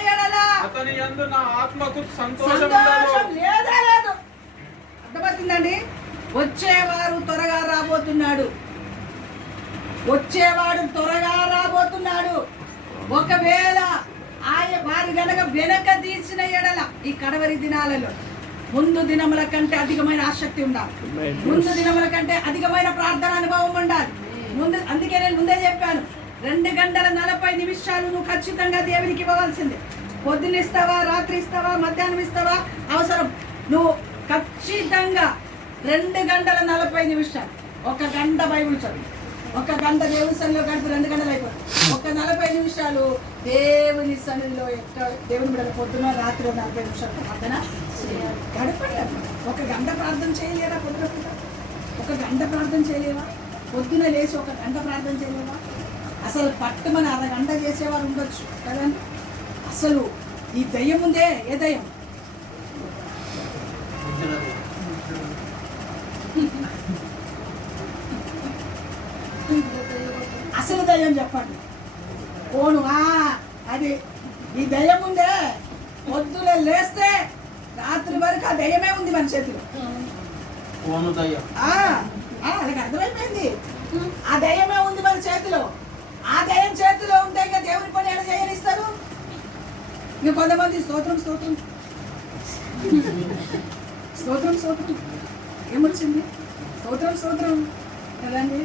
ఎడల అతని యందు నా ఆత్మకు సంతోషం లేదు. అర్థమవుతుందండి? వచ్చేవాడు త్వరగా రాబోతున్నాడు. ఒకవేళ వారి గనక వెనక తీసిన ఎడల ఈ కడవరి దినాలలో ముందు దినముల కంటే అధికమైన ఆసక్తి ఉండాలి. ముందు దినముల కంటే అధికమైన ప్రార్థన అనుభవం ఉండాలి. అందుకే నేను ముందే చెప్పాను, 2 గంటల 40 నిమిషాలు నువ్వు ఖచ్చితంగా దేవునికి ఇవ్వవలసిందే. పొద్దున్న ఇస్తావా, రాత్రి ఇస్తావా, మధ్యాహ్నం ఇస్తావా, అవసరం. నువ్వు ఖచ్చితంగా 2 గంటల 40 నిమిషాలు. 1 గంట బైబిల్ చదువు, 1 గంట దేవుని సన్నిధిలో గడిపి 2 గంటలు అయిపోతుంది. 40 నిమిషాలు దేవుని సన్నిధిలో దేవుని బిడ్డల పొద్దున రాత్రి 40 నిమిషాలు ప్రార్థన గడపండి. 1 గంట ప్రార్థన చేయలేరా? పొద్దున 1 గంట ప్రార్థన చేయలేవా? పొద్దున లేచి 1 గంట ప్రార్థన చేయలేవా? అసలు పట్టుమని 1/2 గంట చేసేవారు ఉండొచ్చు కదండి. అసలు ఈ దయ్యం ఉందే, ఏ దయ్యం? అసలు దయ్యం చెప్పండి. పోను అది ఈ దయ్యం ఉందే, పొద్దున లేస్తే రాత్రి వరకు ఆ దయ్యమే ఉంది మన చేతిలో. అలాగే అర్థమైపోయింది. ఆ దయ్యమే ఉంది మన చేతిలో. ఆ దయ్యం చేతిలో ఉంటే ఇంకా దేవుని పని ఎలా చేయనిస్తారు? ఇంకా కొంతమంది స్తోత్రం స్తోత్రం స్తోత్రం స్తోత్రం ఏమొచ్చింది? స్తోత్రం స్తోత్రం కదండి.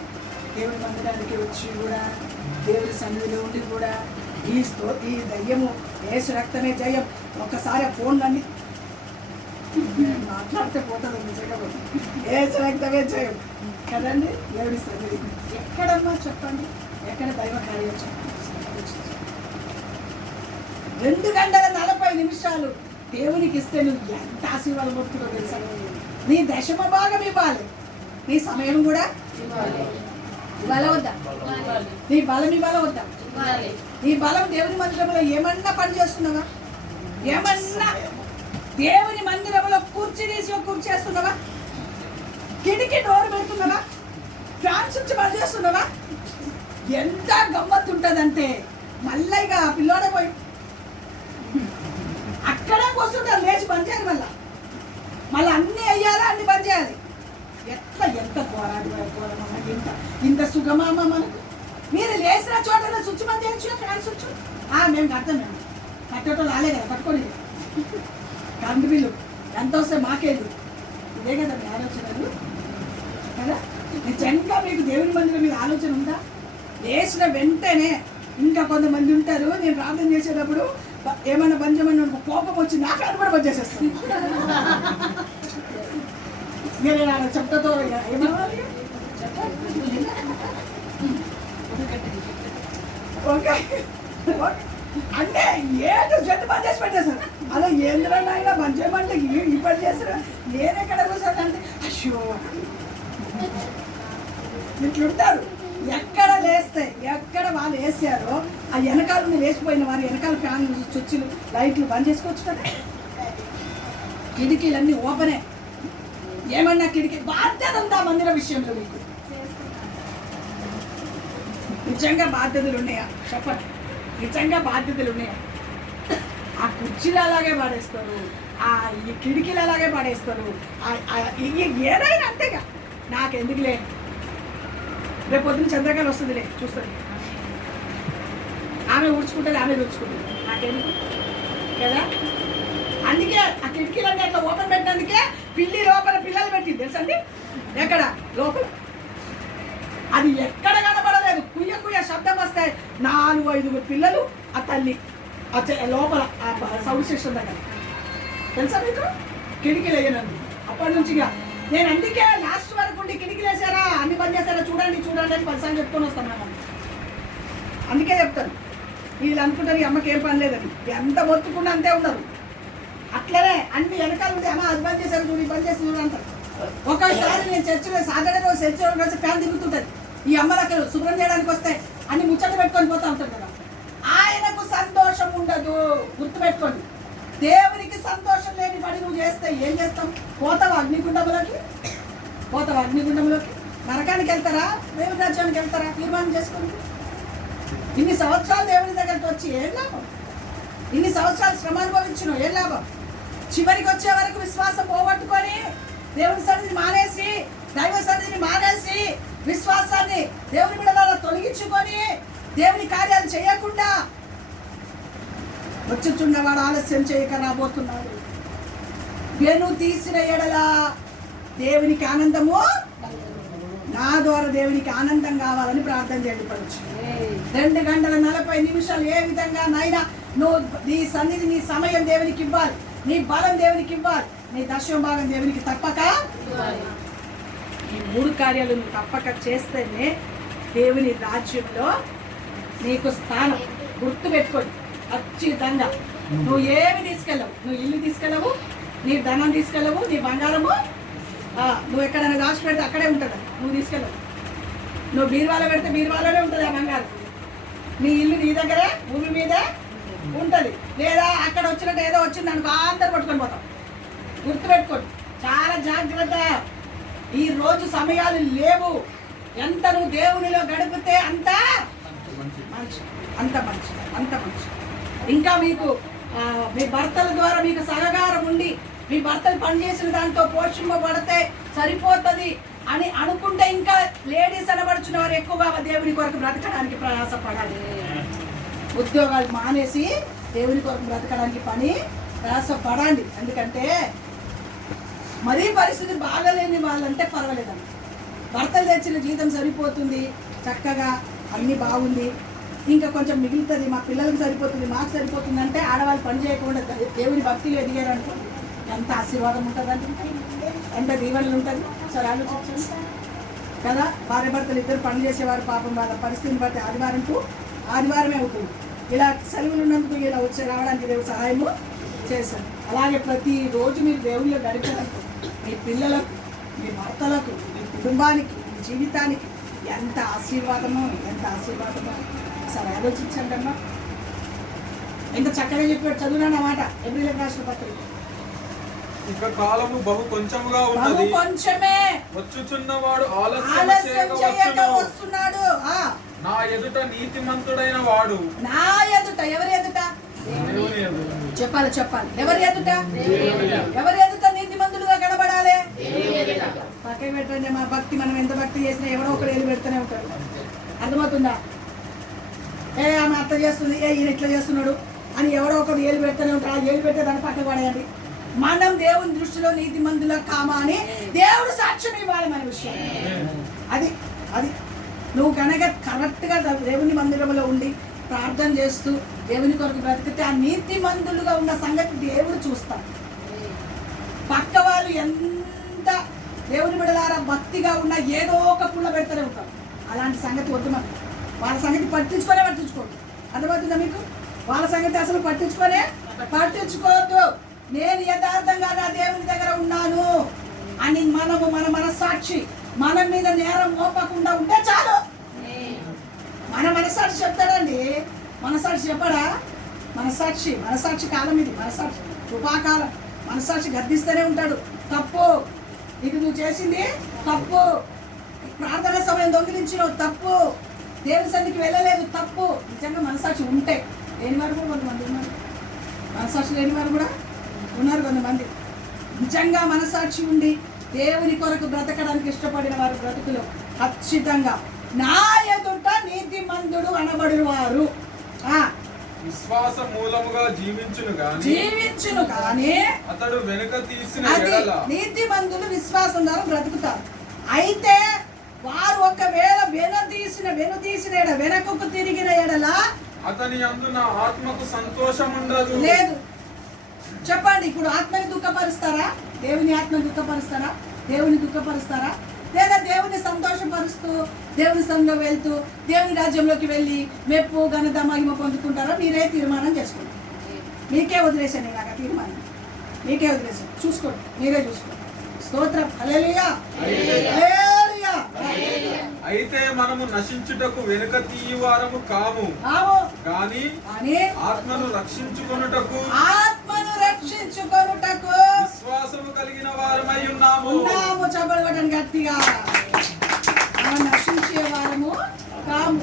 దేవుని మందిరానికి వచ్చి కూడా దేవుని సన్నిధిలో ఉండి కూడా ఈ దయ్యము యేసు రక్తమే జయం. ఒక్కసారి ఆ ఫోన్లన్నీ మాట్లాడితే పోతుంది నిజంగా పోతుంది. యేసు రక్తమే జయం కదండి. దేవుని సన్నిధి ఎక్కడమ్మా చెప్పండి, ఎక్కడ దైవ కార్యం చెప్పండి. 2 గంటల 40 నిమిషాలు దేవునికి ఇస్తే నువ్వు ఎంత ఆశీర్వాదం పొందుతుందో తెలుసా? నీ దశమ భాగం ఇవ్వాలి, నీ సమయం కూడా ఇవ్వాల వద్దా? నీ బలం ఇవ్వాల వద్దా? నీ బలం దేవుని మందిరంలో ఏమన్నా పని చేస్తున్నావా? ఏమన్నా దేవుని మందిరంలో కుర్చీ తీసి కుర్చీ చేస్తున్నావా? కిటికీ డోర్ పెడుతున్నావా? ఫ్యాన్స్ వచ్చి పని చేస్తున్నావా? ఎంత గమ్మత్తు ఉంటుందంటే మళ్ళీ ఇక పిల్లోడే పోయి అక్కడే కూర్చుంటారు, లేచి పని చేయాలి. మళ్ళీ అన్నీ అయ్యాలా, అన్ని పని చేయాలి. ఎంత ఘోరమా, ఇంత సుఖమామా మనకు. మీరు లేచిన చోట స్విచ్ పని చేయొచ్చు, ఫ్యాన్ స్విచ్ మేము కడతాం. మేము కట్టేటో రాలే కదా, పట్టుకోలేదు. కరెంటు బిల్లు ఎంత వస్తే మాకేది, ఇదే కదా మీ ఆలోచనలు కదా. నిజంగా మీకు దేవుని మందిరం మీద ఆలోచన ఉందా? లేచిన వెంటనే ఇంకా కొంతమంది ఉంటారు, నేను ప్రార్థన చేసేటప్పుడు ఏమైనా బంద్ చేయమని కోపం వచ్చి నా ఫ్యాన్ కూడా బంద్ చేసేస్తాను. నేను చెప్తాతో ఏమవ్వాలి ఓకే అంటే ఏదో జట్టు బంద్ చేసి పెట్టేశారు. అదే ఏంద్రన్నా అయినా బంద్ చేయమంటే ఈ పని చేస్తారా? నేను ఎక్కడ కూర్చోనంటే అయ్యో ఇట్లుంటారు. ఎక్కడ లేస్తే ఎక్కడ వాళ్ళు వేసారో ఆ వెనకాల లేచిపోయిన వారు వెనకాల ఫ్యాన్ స్విచ్లు లైట్లు బంద్ చేసుకోవచ్చు కదా. కిటికీలన్నీ ఓపెనే. ఏమన్నా కిటికీ బాధ్యత ఉందా మందిర విషయంలో? మీకు నిజంగా బాధ్యతలు ఉన్నాయా చెప్పండి? నిజంగా బాధ్యతలు ఉన్నాయా? ఆ కుర్చీలు అలాగే పాడేస్తారు, ఆ ఈ కిటికీలు అలాగే పాడేస్తారు, ఏదైనా అంతేగా. నాకెందుకులే, రేపు పొద్దున్న చంద్రకాలు వస్తుందిలే చూస్తుంది, ఆమె ఊడ్చుకుంటుంది, ఆమె ఊడ్చుకుంటుంది, నాకెందుకు కదా. అందుకే ఆ కిటికీలన్నీ అట్లా ఓపెన్ పెట్టినందుకే పిల్లి లోపల పిల్లలు పెట్టింది తెలుసండి. ఎక్కడ లోపల అది ఎక్కడ కనబడలేదు. కుయ్య కుయ్య శబ్దం వస్తే 4-5 పిల్లలు ఆ తల్లి లోపల సౌండ్ సిస్టమ్ దగ్గర తెలుసా మీకు. కిటికీలు వేయనండి అప్పటి నుంచి. నేను అందుకే లాస్ట్ వరకు ఉండి కిటికీలు వేసారా అన్ని పని చేశారా చూడండి చూడండి అని 10 సార్లు చెప్తూనే వస్తాను. అందుకే చెప్తాను. వీళ్ళు అనుకుంటారు ఈ అమ్మకి ఏం పని లేదని. ఎంత మొత్తుకుండా అంతే ఉండరు. అట్లనే అన్ని వెనకాల ఉంటే అమ్మ అది పని చేశారు చూడు, ఈ పని చేసి చూడు అంటారు. ఒకసారి నేను చర్చిలో సాటర్డే రోజు చర్చిలో వచ్చి ఫ్యాన్ తిరుగుతుంటుంది. ఈ అమ్మలకి శుభ్రం చేయడానికి వస్తే అన్ని ముచ్చట్లు పెట్టుకొని పోతూ ఉంటారు కదా. ఆయనకు సంతోషం ఉండదు. గుర్తుపెట్టుకోండి, దేవునికి సంతోషం లేని పని నువ్వు చేస్తే ఏం చేస్తాం? పోతావా అగ్నిగుండంలోకి? పోతావా అగ్నిగుండంలోకి? నరకానికి వెళ్తారా దేవుని రాజ్యానికి వెళ్తారా? తీర్మానం చేసుకోండి. ఇన్ని సంవత్సరాలు దేవుని దగ్గరికి వచ్చి ఏం లాభం? ఇన్ని సంవత్సరాలు శ్రమ అనుభవించిన ఏం లాభం? చివరికి వచ్చే వరకు విశ్వాసం పోగొట్టుకొని దేవుని సన్నిధిని మానేసి, దైవ సన్నిధిని మానేసి, విశ్వాసాన్ని దేవుని బిడ్డలలో తొలగించుకొని దేవుని కార్యాలు చేయకుండా వచ్చుచున్నవాడు ఆలస్యం చేయక రాబోతున్నాడు. వెను తీసిన ఎడల దేవునికి ఆనందము, నా ద్వారా దేవునికి ఆనందం కావాలని ప్రార్థన చేయండి. పడవచ్చు 2 గంటల 40 నిమిషాలు ఏ విధంగా నైనా నువ్వు నీ సన్నిధి, నీ సమయం దేవునికి ఇవ్వాలి, నీ బలం దేవునికి ఇవ్వాలి, నీ దశమ భాగం దేవునికి తప్పక. ఈ 3 కార్యాలు నువ్వు తప్పక చేస్తేనే దేవుని రాజ్యంలో నీకు స్థానం. గుర్తుపెట్టుకోండి ఖచ్చితంగా. నువ్వు ఏమి తీసుకెళ్ళవు, నువ్వు ఇల్లు తీసుకెళ్ళవు, నీ ధనం తీసుకెళ్ళవు, నీ బంగారము నువ్వు ఎక్కడైనా దాచి పెడితే అక్కడే ఉంటుంది, నువ్వు తీసుకెళ్ళవు. నువ్వు బీరువాలో పెడితే బీరువాలోనే ఉంటుంది ఆ బంగారం. నీ ఇల్లు నీ దగ్గరే భూమి మీదే ఉంటుంది. లేదా అక్కడ వచ్చినట్టు ఏదో వచ్చింది అనుకో అందరు పట్టుకొని పోతాం. గుర్తుపెట్టుకోండి, చాలా జాగ్రత్త. ఈ రోజు సమయాలు లేవు. ఎంత నువ్వు దేవునిలో గడిపితే అంత మంచి, అంత మంచి, అంత మంచి. ఇంకా మీకు మీ భర్తల ద్వారా మీకు సహకారం ఉండి మీ భర్తలు పనిచేసిన దాంతో పోషింపబడితే సరిపోతుంది అని అనుకుంటే ఇంకా లేడీస్ అనబడుచున్న వారు ఎక్కువగా దేవుని కొరకు బ్రతకడానికి ప్రయాసపడాలి. ఉద్యోగాలు మానేసి దేవుని కొరకు బ్రతకడానికి పని ప్రయాసపడండి. ఎందుకంటే మరీ పరిస్థితి బాగలేని వాళ్ళంటే పర్వాలేదండి. భర్తలు తెచ్చిన జీతం సరిపోతుంది, చక్కగా అన్నీ బాగుంది, ఇంకా కొంచెం మిగులుతుంది, మా పిల్లలకు సరిపోతుంది, మాకు సరిపోతుంది అంటే ఆడవాళ్ళు పని చేయకుండా దేవుని భక్తిలో ఎదిగారు అనుకోండి, ఎంత ఆశీర్వాదం ఉంటుందండి, ఎంత దీవెనలు ఉంటుంది. సరే ఆలోచించండి కదా. భార్య భర్తలు ఇద్దరు పని చేసేవారు పాపం వాళ్ళ పరిస్థితిని బట్టి ఆదివారమే అవుతుంది. ఇలా సెలవులు ఉన్నందుకు ఇలా వచ్చి రావడానికి దేవుడు సహాయము చేశారు. అలాగే ప్రతిరోజు మీరు దేవుళ్ళు గడిపేటప్పుడు మీ పిల్లలకు, మీ భర్తలకు, మీ కుటుంబానికి, మీ జీవితానికి ఎంత ఆశీర్వాదమో సరే ఆలోచించండి అమ్మా. ఎంత చక్కగా చెప్పాడు, చదువునన్నమాట. ఏప్రిల్ రాష్ట్ర పత్రిక. ఇక కాలము బహు కొంచెముగా ఉన్నది, కొంచెమే వచ్చుచున్నవాడు ఆలస్యం చేయక వస్తున్నాడు. నా ఎదుట నీతిమంతుడైన వాడు, నా ఎదుట ఎవరి ఎదుట దేవుని ఎదుట. చెప్పాలి ఎవరి ఎదుట నీతిమంతులుగా కనబడాలి. పక్కన పెట్టండి. మా భక్తి మనం ఎంత భక్తి చేసినా ఎవడో ఒకడు ఏలు పెడుతూనే ఉంటాడు. అర్థమవుతుందా? ఆమె అత్త చేస్తుంది, ఈయన ఇట్లా చేస్తున్నాడు అని ఎవడో ఒకడు ఏలు పెడుతూనే ఉంటాడు. ఆ ఏలు పెట్టేదాన్ని పక్కకు పడేయండి. మనం దేవుని దృష్టిలో నీతిమంతుల కామా అని దేవుడు సాక్ష్యం ఇవ్వాలి మన విషయం. అది నువ్వు కనుక కరెక్ట్గా దేవుని మందిరంలో ఉండి ప్రార్థన చేస్తూ దేవుని కొరకు బ్రతికితే ఆ నీతిమంతులుగా ఉన్న సంగతి దేవుడు చూస్తాడు. పక్క వాళ్ళు ఎంత దేవుని బిడ్డలారా భక్తిగా ఉన్నా ఏదో ఒక పుల్ల పెడతానే ఉంటారు. అలాంటి సంగతి వద్దు. మనం వాళ్ళ సంగతి పట్టించుకోండి. అర్థమవుతుందా మీకు? వాళ్ళ సంగతి అసలు పట్టించుకోవద్దు. నేను యథార్థంగా నా దేవుని దగ్గర ఉన్నాను అని మన మనస్సాక్షి మన మీద నేరం మోపకుండా ఉంటే చాలు. మన మనస్సాక్షి చెప్తాడండి. మనస్సాక్షి చెప్పడా? మనస్సాక్షి కాలం ఇది. మనస్సాక్షి కృపాకాలం. మనస్సాక్షి గద్దిస్తూనే ఉంటాడు. తప్పు, ఇది నువ్వు చేసింది తప్పు, ప్రార్థన సమయం దొంగిలించినావు తప్పు, దేవుని సన్నిధికి వెళ్ళలేదు తప్పు. నిజంగా మనస్సాక్షి ఉంటే లేని వారు కూడా కొంతమంది ఉన్నారు. మనస్సాక్షి లేని వారు కూడా ఉన్నారు కొంతమంది. నిజంగా మనస్సాక్షి ఉండి దేవుని కొరకు బ్రతకడానికి ఇష్టపడిన వారి బ్రతుకులో ఖచ్చితంగా నా ఎదుట నీతిమంతుడు అనబడినవారు విశ్వాస మూలముగా జీవించును గాని అతడు వెనుక తీసిన ఎడల. నీతిమంతులు విశ్వాసం ద్వారా బ్రతుకుతారు. అయితే వారు ఒకవేళ వెనుతీసిన వెనకకు తిరిగిన ఎడల అతని యందు నా ఆత్మకు సంతోషం ఉండదు. లేదు. చెప్పండి, ఇప్పుడు ఆత్మని దుఃఖపరుస్తారా? దేవుని ఆత్మని దుఃఖపరుస్తారా? దేవుని దుఃఖపరుస్తారా? లేదా దేవుని సంతోషపరుస్తూ దేవుని సంఘంలో వెళ్తూ దేవుని రాజ్యంలోకి వెళ్ళి మెప్పు ఘనత మహిమ పొందుకుంటారా? మీరే తీర్మానం చేసుకోండి. మీకే వదిలేశాను. ఇలాగ తీర్మానం మీకే వదిలేశాను. చూసుకోండి, మీరే చూసుకోండి. స్తోత్రం. హల్లెలూయా. అయితే మనము నశించుటకు వెనుక తీయవారము కాము కానీ ఆత్మను రక్షించుకొనుటకు విశ్వాసము కలిగిన వారమై ఉన్నాము. చెప్పబడని గట్టిగా నశించే వారము కాము,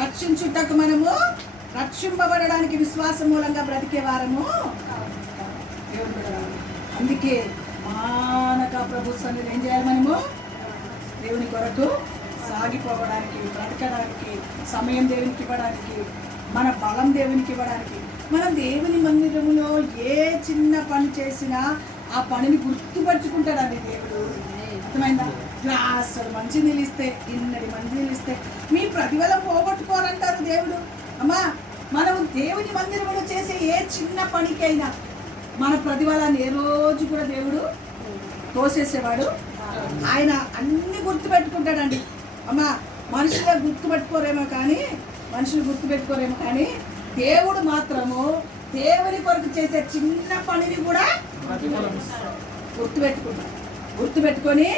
రక్షించుటకు మనము రక్షింపబడడానికి విశ్వాసం మూలంగా బ్రతికే వారము. అందుకే మానక ప్రభు సన్నిధిలో ఏం చేయాలి? మనము దేవుని కొరకు సాగిపోవడానికి, బ్రతకడానికి, సమయం దేవునికి ఇవ్వడానికి, మన బలం దేవునికి ఇవ్వడానికి. మనం దేవుని మందిరంలో ఏ చిన్న పని చేసినా ఆ పనిని గుర్తుపరుచుకుంటాడండి దేవుడు. అర్థమైందా? గ్లాసులు మంచి నిలిస్తే, ఇన్నడి మంచి నిలిస్తే మీ ప్రతిఫలం పోగొట్టుకోరంటారు దేవుడు. అమ్మా, మనం దేవుని మందిరంలో చేసే ఏ చిన్న పనికైనా మన ప్రతిఫలాన్ని ఏ రోజు కూడా దేవుడు తోసేసేవాడు. ఆయన అన్ని గుర్తుపెట్టుకుంటాడండి. అమ్మా, మనుషులు గుర్తుపెట్టుకోరేమో కానీ దేవుడు మాత్రము దేవుని కొరకు చేసే చిన్న పనిని కూడా గుర్తుపెట్టుకొని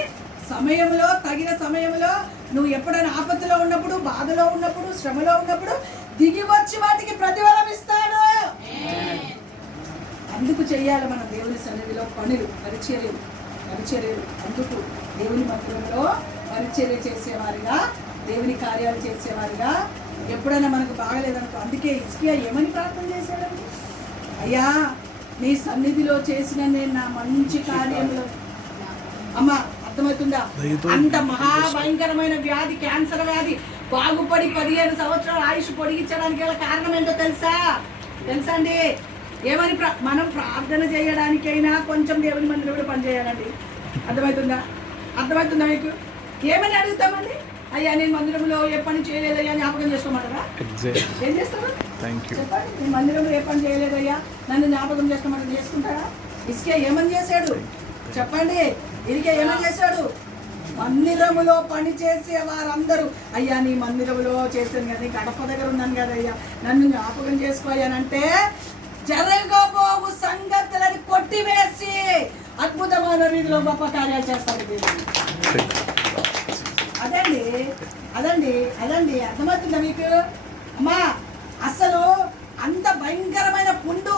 సమయంలో, తగిన సమయంలో, నువ్వు ఎప్పుడైనా ఆపత్తులో ఉన్నప్పుడు, బాధలో ఉన్నప్పుడు, శ్రమలో ఉన్నప్పుడు దిగి వచ్చి వాటికి ప్రతిఫలం ఇస్తాడు. అందుకు చెయ్యాలి మనం దేవుని సన్నిధిలో పనులు, పరిచర్యలు. అందుకు దేవుని మందిరంలో పరిచర్య చేసేవారిగా, దేవుని కార్యాలు చేసేవారిగా. ఎప్పుడైనా మనకు బాగలేదనుకో, అందుకే హిజ్కియా ఏమని ప్రార్థన చేశాడండి? అయ్యా, నీ సన్నిధిలో చేసిన నేను నా మంచి కార్యంలో. అమ్మ, అర్థమవుతుందా? అంత మహాభయంకరమైన వ్యాధి, క్యాన్సర్ వ్యాధి బాగుపడి 15 సంవత్సరాలు ఆయుష్ పొడిగించడానికి గల కారణం ఏంటో తెలుసా? తెలుసా అండి? ఏమని మనం ప్రార్థన చేయడానికైనా కొంచెం దేవుని మందిరంలో పనిచేయాలండి. అర్థమవుతుందా మీకు? ఏమని అడుగుతామండి? అయ్యా నేను మందిరంలో ఏ పని చేయలేదయ్యా జ్ఞాపకం చేసుకోమంటారా? ఏం చేస్తారు చెప్పండి. నేను మందిరంలో ఏ పని చేయలేదయ్యా నన్ను జ్ఞాపకం చేసుకోమంటారా? చేసుకుంటారా? ఇసుకే ఏమని చేశాడు చెప్పండి? ఇదికే ఏమని చేశాడు? మందిరములో పని చేసే వారందరూ అయ్యా నీ మందిరంలో చేశాను కదా, గడప దగ్గర ఉన్నాను కదా అయ్యా నన్ను జ్ఞాపకం చేసుకోయానంటే జరగబోవు సంగతులని కొట్టివేసి అద్భుతమైన రీతిలో గొప్ప కార్యాలు చేస్తాడు. అదండి అర్థమవుతుందా మీకు? అమ్మా అసలు అంత భయంకరమైన పుండు,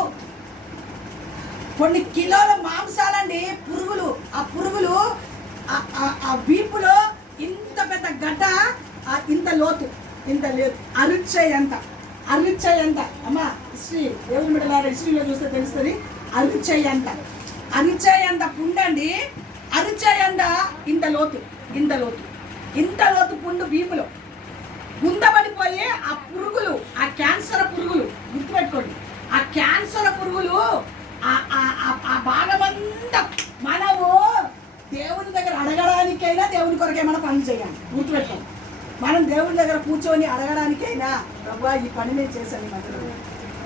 కొన్ని కిలోల మాంసాలండి, పురుగులు. ఆ పురుగులు ఆ వీపులో ఇంత పెద్ద గడ్డ, ఇంత లోతు, అరుచేయంత అమ్మా హిస్టరీ దేవుని బిడ్డలారా, హిస్టరీలో చూస్తే తెలుస్తుంది. అరిచేయంత పుండండి, అరిచేయంత ఇంత లోతు పుండు వీపులో గుందబడిపోయి ఆ పురుగులు, ఆ క్యాన్సర్ పురుగులు, గుర్తుపెట్టుకోండి, ఆ క్యాన్సర్ పురుగులు ఆ భాగమంతా మనము దేవుని దగ్గర అడగడానికైనా దేవుని కొరకు ఏమైనా పనులు చేయాలి. గుర్తుపెట్టుకోండి, మనం దేవుని దగ్గర కూర్చొని అడగడానికైనా ప్రభువా ఈ పని నేను చేశాను ఈ మందిరంలో,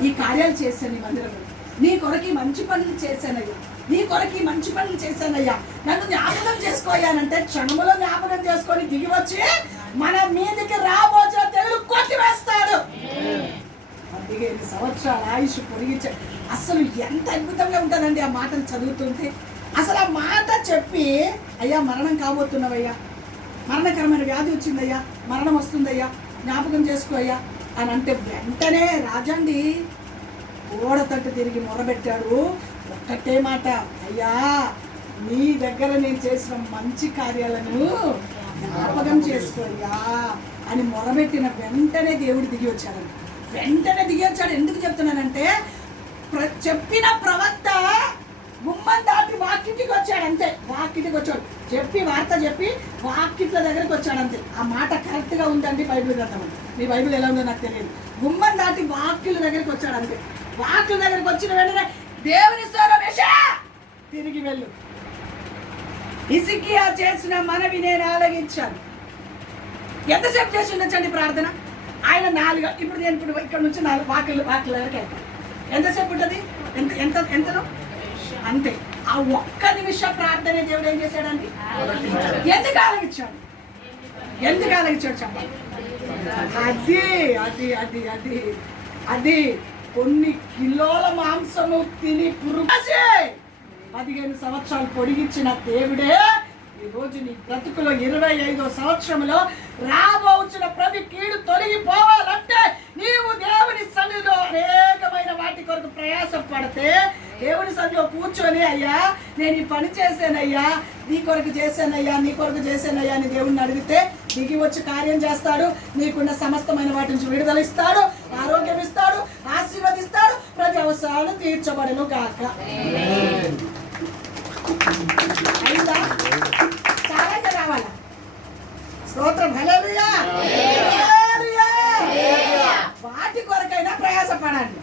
ఈ కార్యాలు చేశాను ఈ మందిరంలో, నీ కొరకు మంచి పనులు చేశానయ్యా, నీ కొరకు మంచి పనులు చేశానయ్యా, నన్ను జ్ఞాపకం చేసుకోయానంటే క్షణములో జ్ఞాపకం చేసుకొని దిగి వచ్చి మన మీదకి రాబోచిన తెగులు కొట్టివేస్తాడు. అందుకే 5 సంవత్సరాల ఆయుష్ పొడిగించాడు. అసలు ఎంత అద్భుతంగా ఉంటుందండి ఆ మాటలు చదువుతుంటే. అసలు ఆ మాట చెప్పి అయ్యా మరణం కాబోతున్నావయ్యా, మరణకరమైన వ్యాధి వచ్చిందయ్యా, మరణం వస్తుందయ్యా, జ్ఞాపకం చేసుకో అయ్యా అని అంటే వెంటనే రాజండి ఓడ తట్టు తిరిగి మొరబెట్టాడు. ఒక్కటే మాట, అయ్యా నీ దగ్గర నేను చేసిన మంచి కార్యాలను జ్ఞాపకం చేసుకోయ్యా అని మొరబెట్టిన వెంటనే దేవుడు దిగి వచ్చాడండి. ఎందుకు చెప్తున్నానంటే చెప్పిన ప్రవక్త గుమ్మం దాటి వాకిటికి వచ్చాడు అంతే. చెప్పి వార్త చెప్పి వాకిట్ల దగ్గరికి వచ్చాడంతే. ఆ మాట కరెక్ట్గా ఉందండి బైబిల్ గ్రంథం. మీ బైబిల్ ఎలా ఉందో నాకు తెలియదు. గుమ్మం దాటి వాకిల దగ్గరికి వచ్చాడు అంతే. వాకిల దగ్గరికి వచ్చిన వెంటనే దేవుని స్వరం తిరిగి వెళ్ళు, హిజ్కియా చేసిన మనవి నేను ఆలగించాను. ఎంతసేపు చేసి ఉండొచ్చండి ప్రార్థన? ఆయన 4 ఇప్పుడు నేను ఇక్కడ నుంచి 4 వాకిల దగ్గరికి వెళ్తాను. ఎంతసేపు ఉంటుంది? ఎంతలో అంతే. ఆ ఒక్క నిమిష ప్రార్థన దేవుడు ఏం చేశాడండి? ఎందుకు ఆలగించాడు చెప్పండి? అది కొన్ని కిలోల మాంసము తిని పురుగు 15 సంవత్సరాలు పొడిగించిన దేవుడే ఈరోజు నీ బ్రతుకులో 25వ సంవత్సరంలో రాబోచున్న ప్రతి కీడు తొలగిపోవాలంటే నీవు దేవుని సన్నిధిలో అనేకమైన వాటి కొరకు ప్రయాసం పడితే దేవుని సన్నిధిలో కూర్చొని అయ్యా నేను ఈ పని చేశానయ్యా, నీ కొరకు చేశానయ్యా అని దేవుడిని అడిగితే దిగి వచ్చి కార్యం చేస్తాడు. నీకున్న సమస్తమైన వాటి నుంచి విడుదల ఇస్తాడు, ఆరోగ్యం ఇస్తాడు, ఆశీర్వదిస్తాడు, ప్రతి అవసరాలు తీర్చబడును గాక. అయిందా? చాలా రావాలా? స్తోత్రం. హల్లెలూయా. వాటి కొరకైనా ప్రయాసపడండి.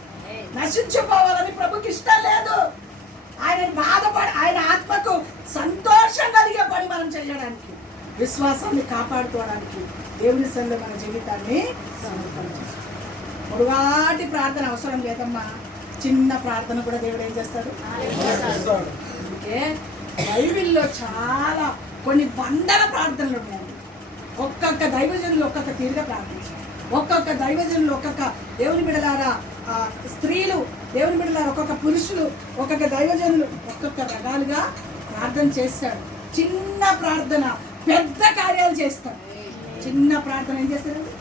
నశించిపోవాలని ప్రభుకి ఇష్టం లేదు. ఆయన బాధపడి ఆయన ఆత్మకు సంతోషం కలిగే పని మనం చేయడానికి, విశ్వాసాన్ని కాపాడుకోవడానికి దేవుని సన్నిధిలో మన జీవితాన్ని సమర్పణ చేస్తాం. పొడవాటి ప్రార్థన అవసరం లేదమ్మా, చిన్న ప్రార్థన కూడా దేవుడు ఏం చేస్తాడు? అందుకే బైబిల్లో చాలా కొన్ని వందల ప్రార్థనలు ఉన్నాయండి. ఒక్కొక్క దైవజనులు ఒక్కొక్క తీరుగా ప్రార్థించారు. ఒక్కొక్క దైవజనులు ఒక్కొక్క దేవుని బిడ్డలారా, స్త్రీలు దేవుని బిడ్డలారా, ఒక్కొక్క పురుషులు, ఒక్కొక్క దైవజనులు ఒక్కొక్క రకాలుగా ప్రార్థన చేస్తాడు. చిన్న ప్రార్థన పెద్ద కార్యాలు చేస్తాడు. చిన్న ప్రార్థన ఏం చేస్తాడండి?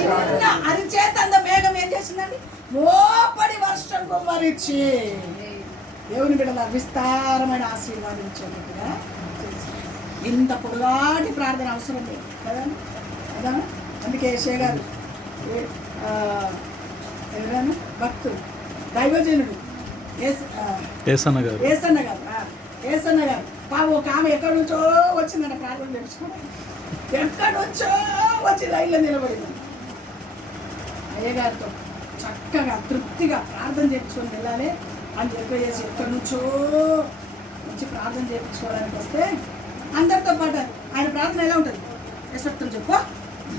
చిన్న అరిచేతంద మేఘం ఏం చేసిందండి? మోపడి వర్షం కుమ్మరించి దేవుని బిడ్డల విస్తారమైన ఆశీర్వాదం ఇచ్చేటట్టుగా ఇంత పొడవాటి ప్రార్థన అవసరం లేదు కదా. అందుకే యేషయా గారు ఎవరైనా భక్తుడు దైవజనుడు ఏసన్న గారు పాపం ఒక ఆమె ఎక్కడి నుంచో వచ్చిందంట ప్రార్థన తెలుసుకోవడానికి. ఎక్కడి నుంచో వచ్చి లైన్లో నిలబడిందంట. అయ్యగారితో చక్కగా తృప్తిగా ప్రార్థన చేయించుకొని వెళ్ళాలి అని చెప్పేసి ఎక్కడి నుంచో వచ్చి ప్రార్థన చేయించుకోవడానికి వస్తే అందరితో పాటు ఆయన ప్రార్థన ఎలా ఉంటుంది? యశక్తం చెప్పు,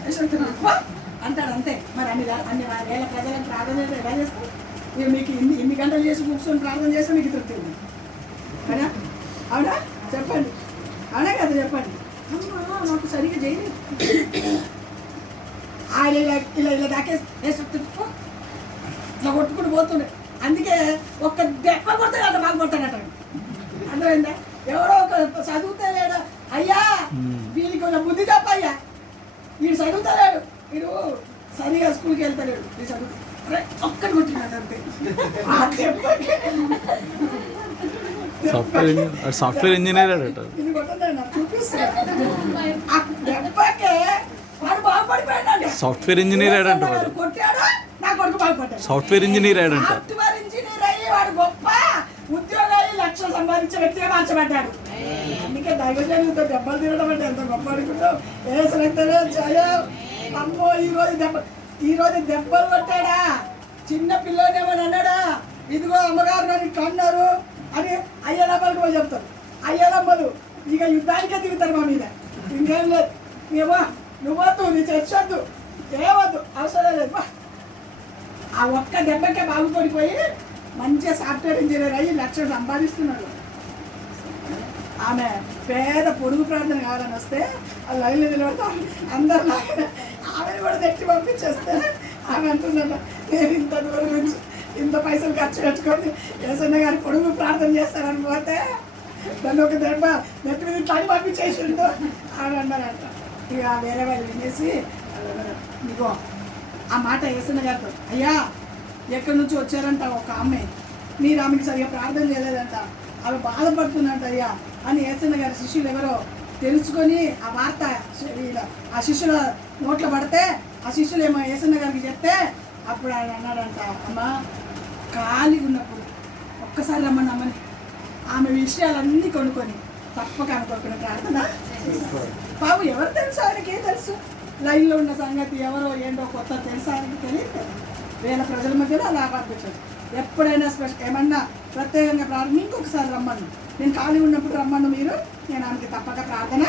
యశక్తం చెప్పు అంటాడు అంతే. మరి అన్ని వేల ప్రజలకు ప్రార్థన చేస్తే ఎలా చేస్తారు? మీరు మీకు ఇన్ని గంటలు చేసి కూర్చొని ప్రార్థన చేస్తే మీకు తృప్తి ఉంది అవునా? అవునా చెప్పండి, అవునా కదా చెప్పండి. అమ్మా మాకు సరిగ్గా చేయలేదు ఆయన ఇలా దాకేసి యశక్తం చెప్పు ఇట్లా కొట్టుకుంటూ పోతుండే. అందుకే ఒక్క దెబ్బ కొడతాడు అంత బాగా కొట్టాడట. అర్థమైందా? ఎవరో ఒక చదువుతలేడు అయ్యా వీడికి కొంచెం బుద్ధి తప్ప అయ్యా వీడు చదువుతలేడు, వీడు సరిగా స్కూల్కి వెళ్తలేడు, వీడు చదువు ఒక్కటి కొట్టినాడు అంతే. ఆ దెబ్బకి సాఫ్ట్వేర్ ఇంజనీర్ ఇది కొట్టండి నాకు చూపిస్తాడు. ఆ దెబ్బకే వాడు బాగుపడిపోయాడు. సాఫ్ట్వేర్ ఇంజనీర్ అయ్యాడంట వాడు. కొట్టాడు నా కొడుకు బాగుపడ్డాడు. సాఫ్ట్వేర్ ఇంజనీర్ అయ్యాడంట. సాఫ్ట్వేర్ ఇంజనీర్ అయ్యి వాడు గొప్ప ఉద్యోగాలు లక్షలు సంపాదించే వ్యక్తిగా మార్చబడ్డాడు. అందుకే దైవజనులతో దెబ్బలు తినడం అంటే ఎంత గొప్ప అనుకుంటావు. ఏసరైతేనే జయం. అమ్మో ఈరోజు దెబ్బలు కొట్టాడా? చిన్న పిల్లోనేమని అన్నాడా? ఇదిగో అమ్మగారు నన్ను కన్నారు అని అయ్యలమ్మలకు పోయి చెప్తారు. అయ్యలమ్మలు ఇక యుద్ధానికే దిగుతారు మా మీద. ఇంకేం లేదు, ఏమో నువ్వద్దు, నీ చర్చొద్దు, ఏవద్దు, అవసరం లేదు. ఆ ఒక్క దెబ్బకే బాగుపడిపోయి మంచిగా సాఫ్ట్వేర్ ఇంజనీర్ అయ్యి లక్షలు సంపాదిస్తున్నాడు. ఆమె పేద పొడుగు ప్రార్థన కావాలని వస్తే ఆ లైన్లో నిలబడతా అందరు లాగానే ఆమెను కూడా తెచ్చి పంపించేస్తే ఆమె అంటున్నట, నేను ఇంత దూరం నుంచి ఇంత పైసలు ఖర్చు పెట్టుకొని ఏసన్న గారి పొడుగు ప్రార్థన చేస్తానని పోతే దాన్ని ఒక దెబ్బ నెత్తి మీద తడి పంపించేసిండు అని అన్నారంట. ఇక వేరే వాళ్ళు వినేసి నీకో ఆ మాట ఏసన్న గారితో, అయ్యా ఎక్కడి నుంచి వచ్చారంట ఒక అమ్మాయి, మీరు ఆమెకి సరిగా ప్రార్థన చేయలేదంట, ఆమె బాధపడుతుందంట అయ్యా అని ఏసన్న గారి శిష్యులు ఎవరో తెలుసుకొని ఆ వార్త ఆ శిష్యుల నోట్లో పడితే ఆ శిష్యులు ఏమో ఏసన్న గారికి చెప్తే అప్పుడు ఆయన అన్నాడంట, అమ్మ ఖాళీగా ఉన్నప్పుడు ఒక్కసారి రమ్మని అమ్మని ఆమె విషయాలన్నీ కొనుక్కొని తప్పక అనుకోకుండా ప్రార్థన బాబు. ఎవరు తెలుసు ఆయనకి? ఏం తెలుసు? లైన్లో ఉన్న సంగతి ఎవరో ఏంటో కొత్త తెలుసా ఆయనకి? తెలియదు కదా. వేల ప్రజల మధ్యలో అలా పంపించాడు. ఎప్పుడైనా ఏమన్నా ప్రత్యేకంగా ప్రార్థన ఇంకొకసారి రమ్మను, నేను ఖాళీ ఉన్నప్పుడు రమ్మను మీరు, నేను ఆమెకి తప్పక ప్రార్థన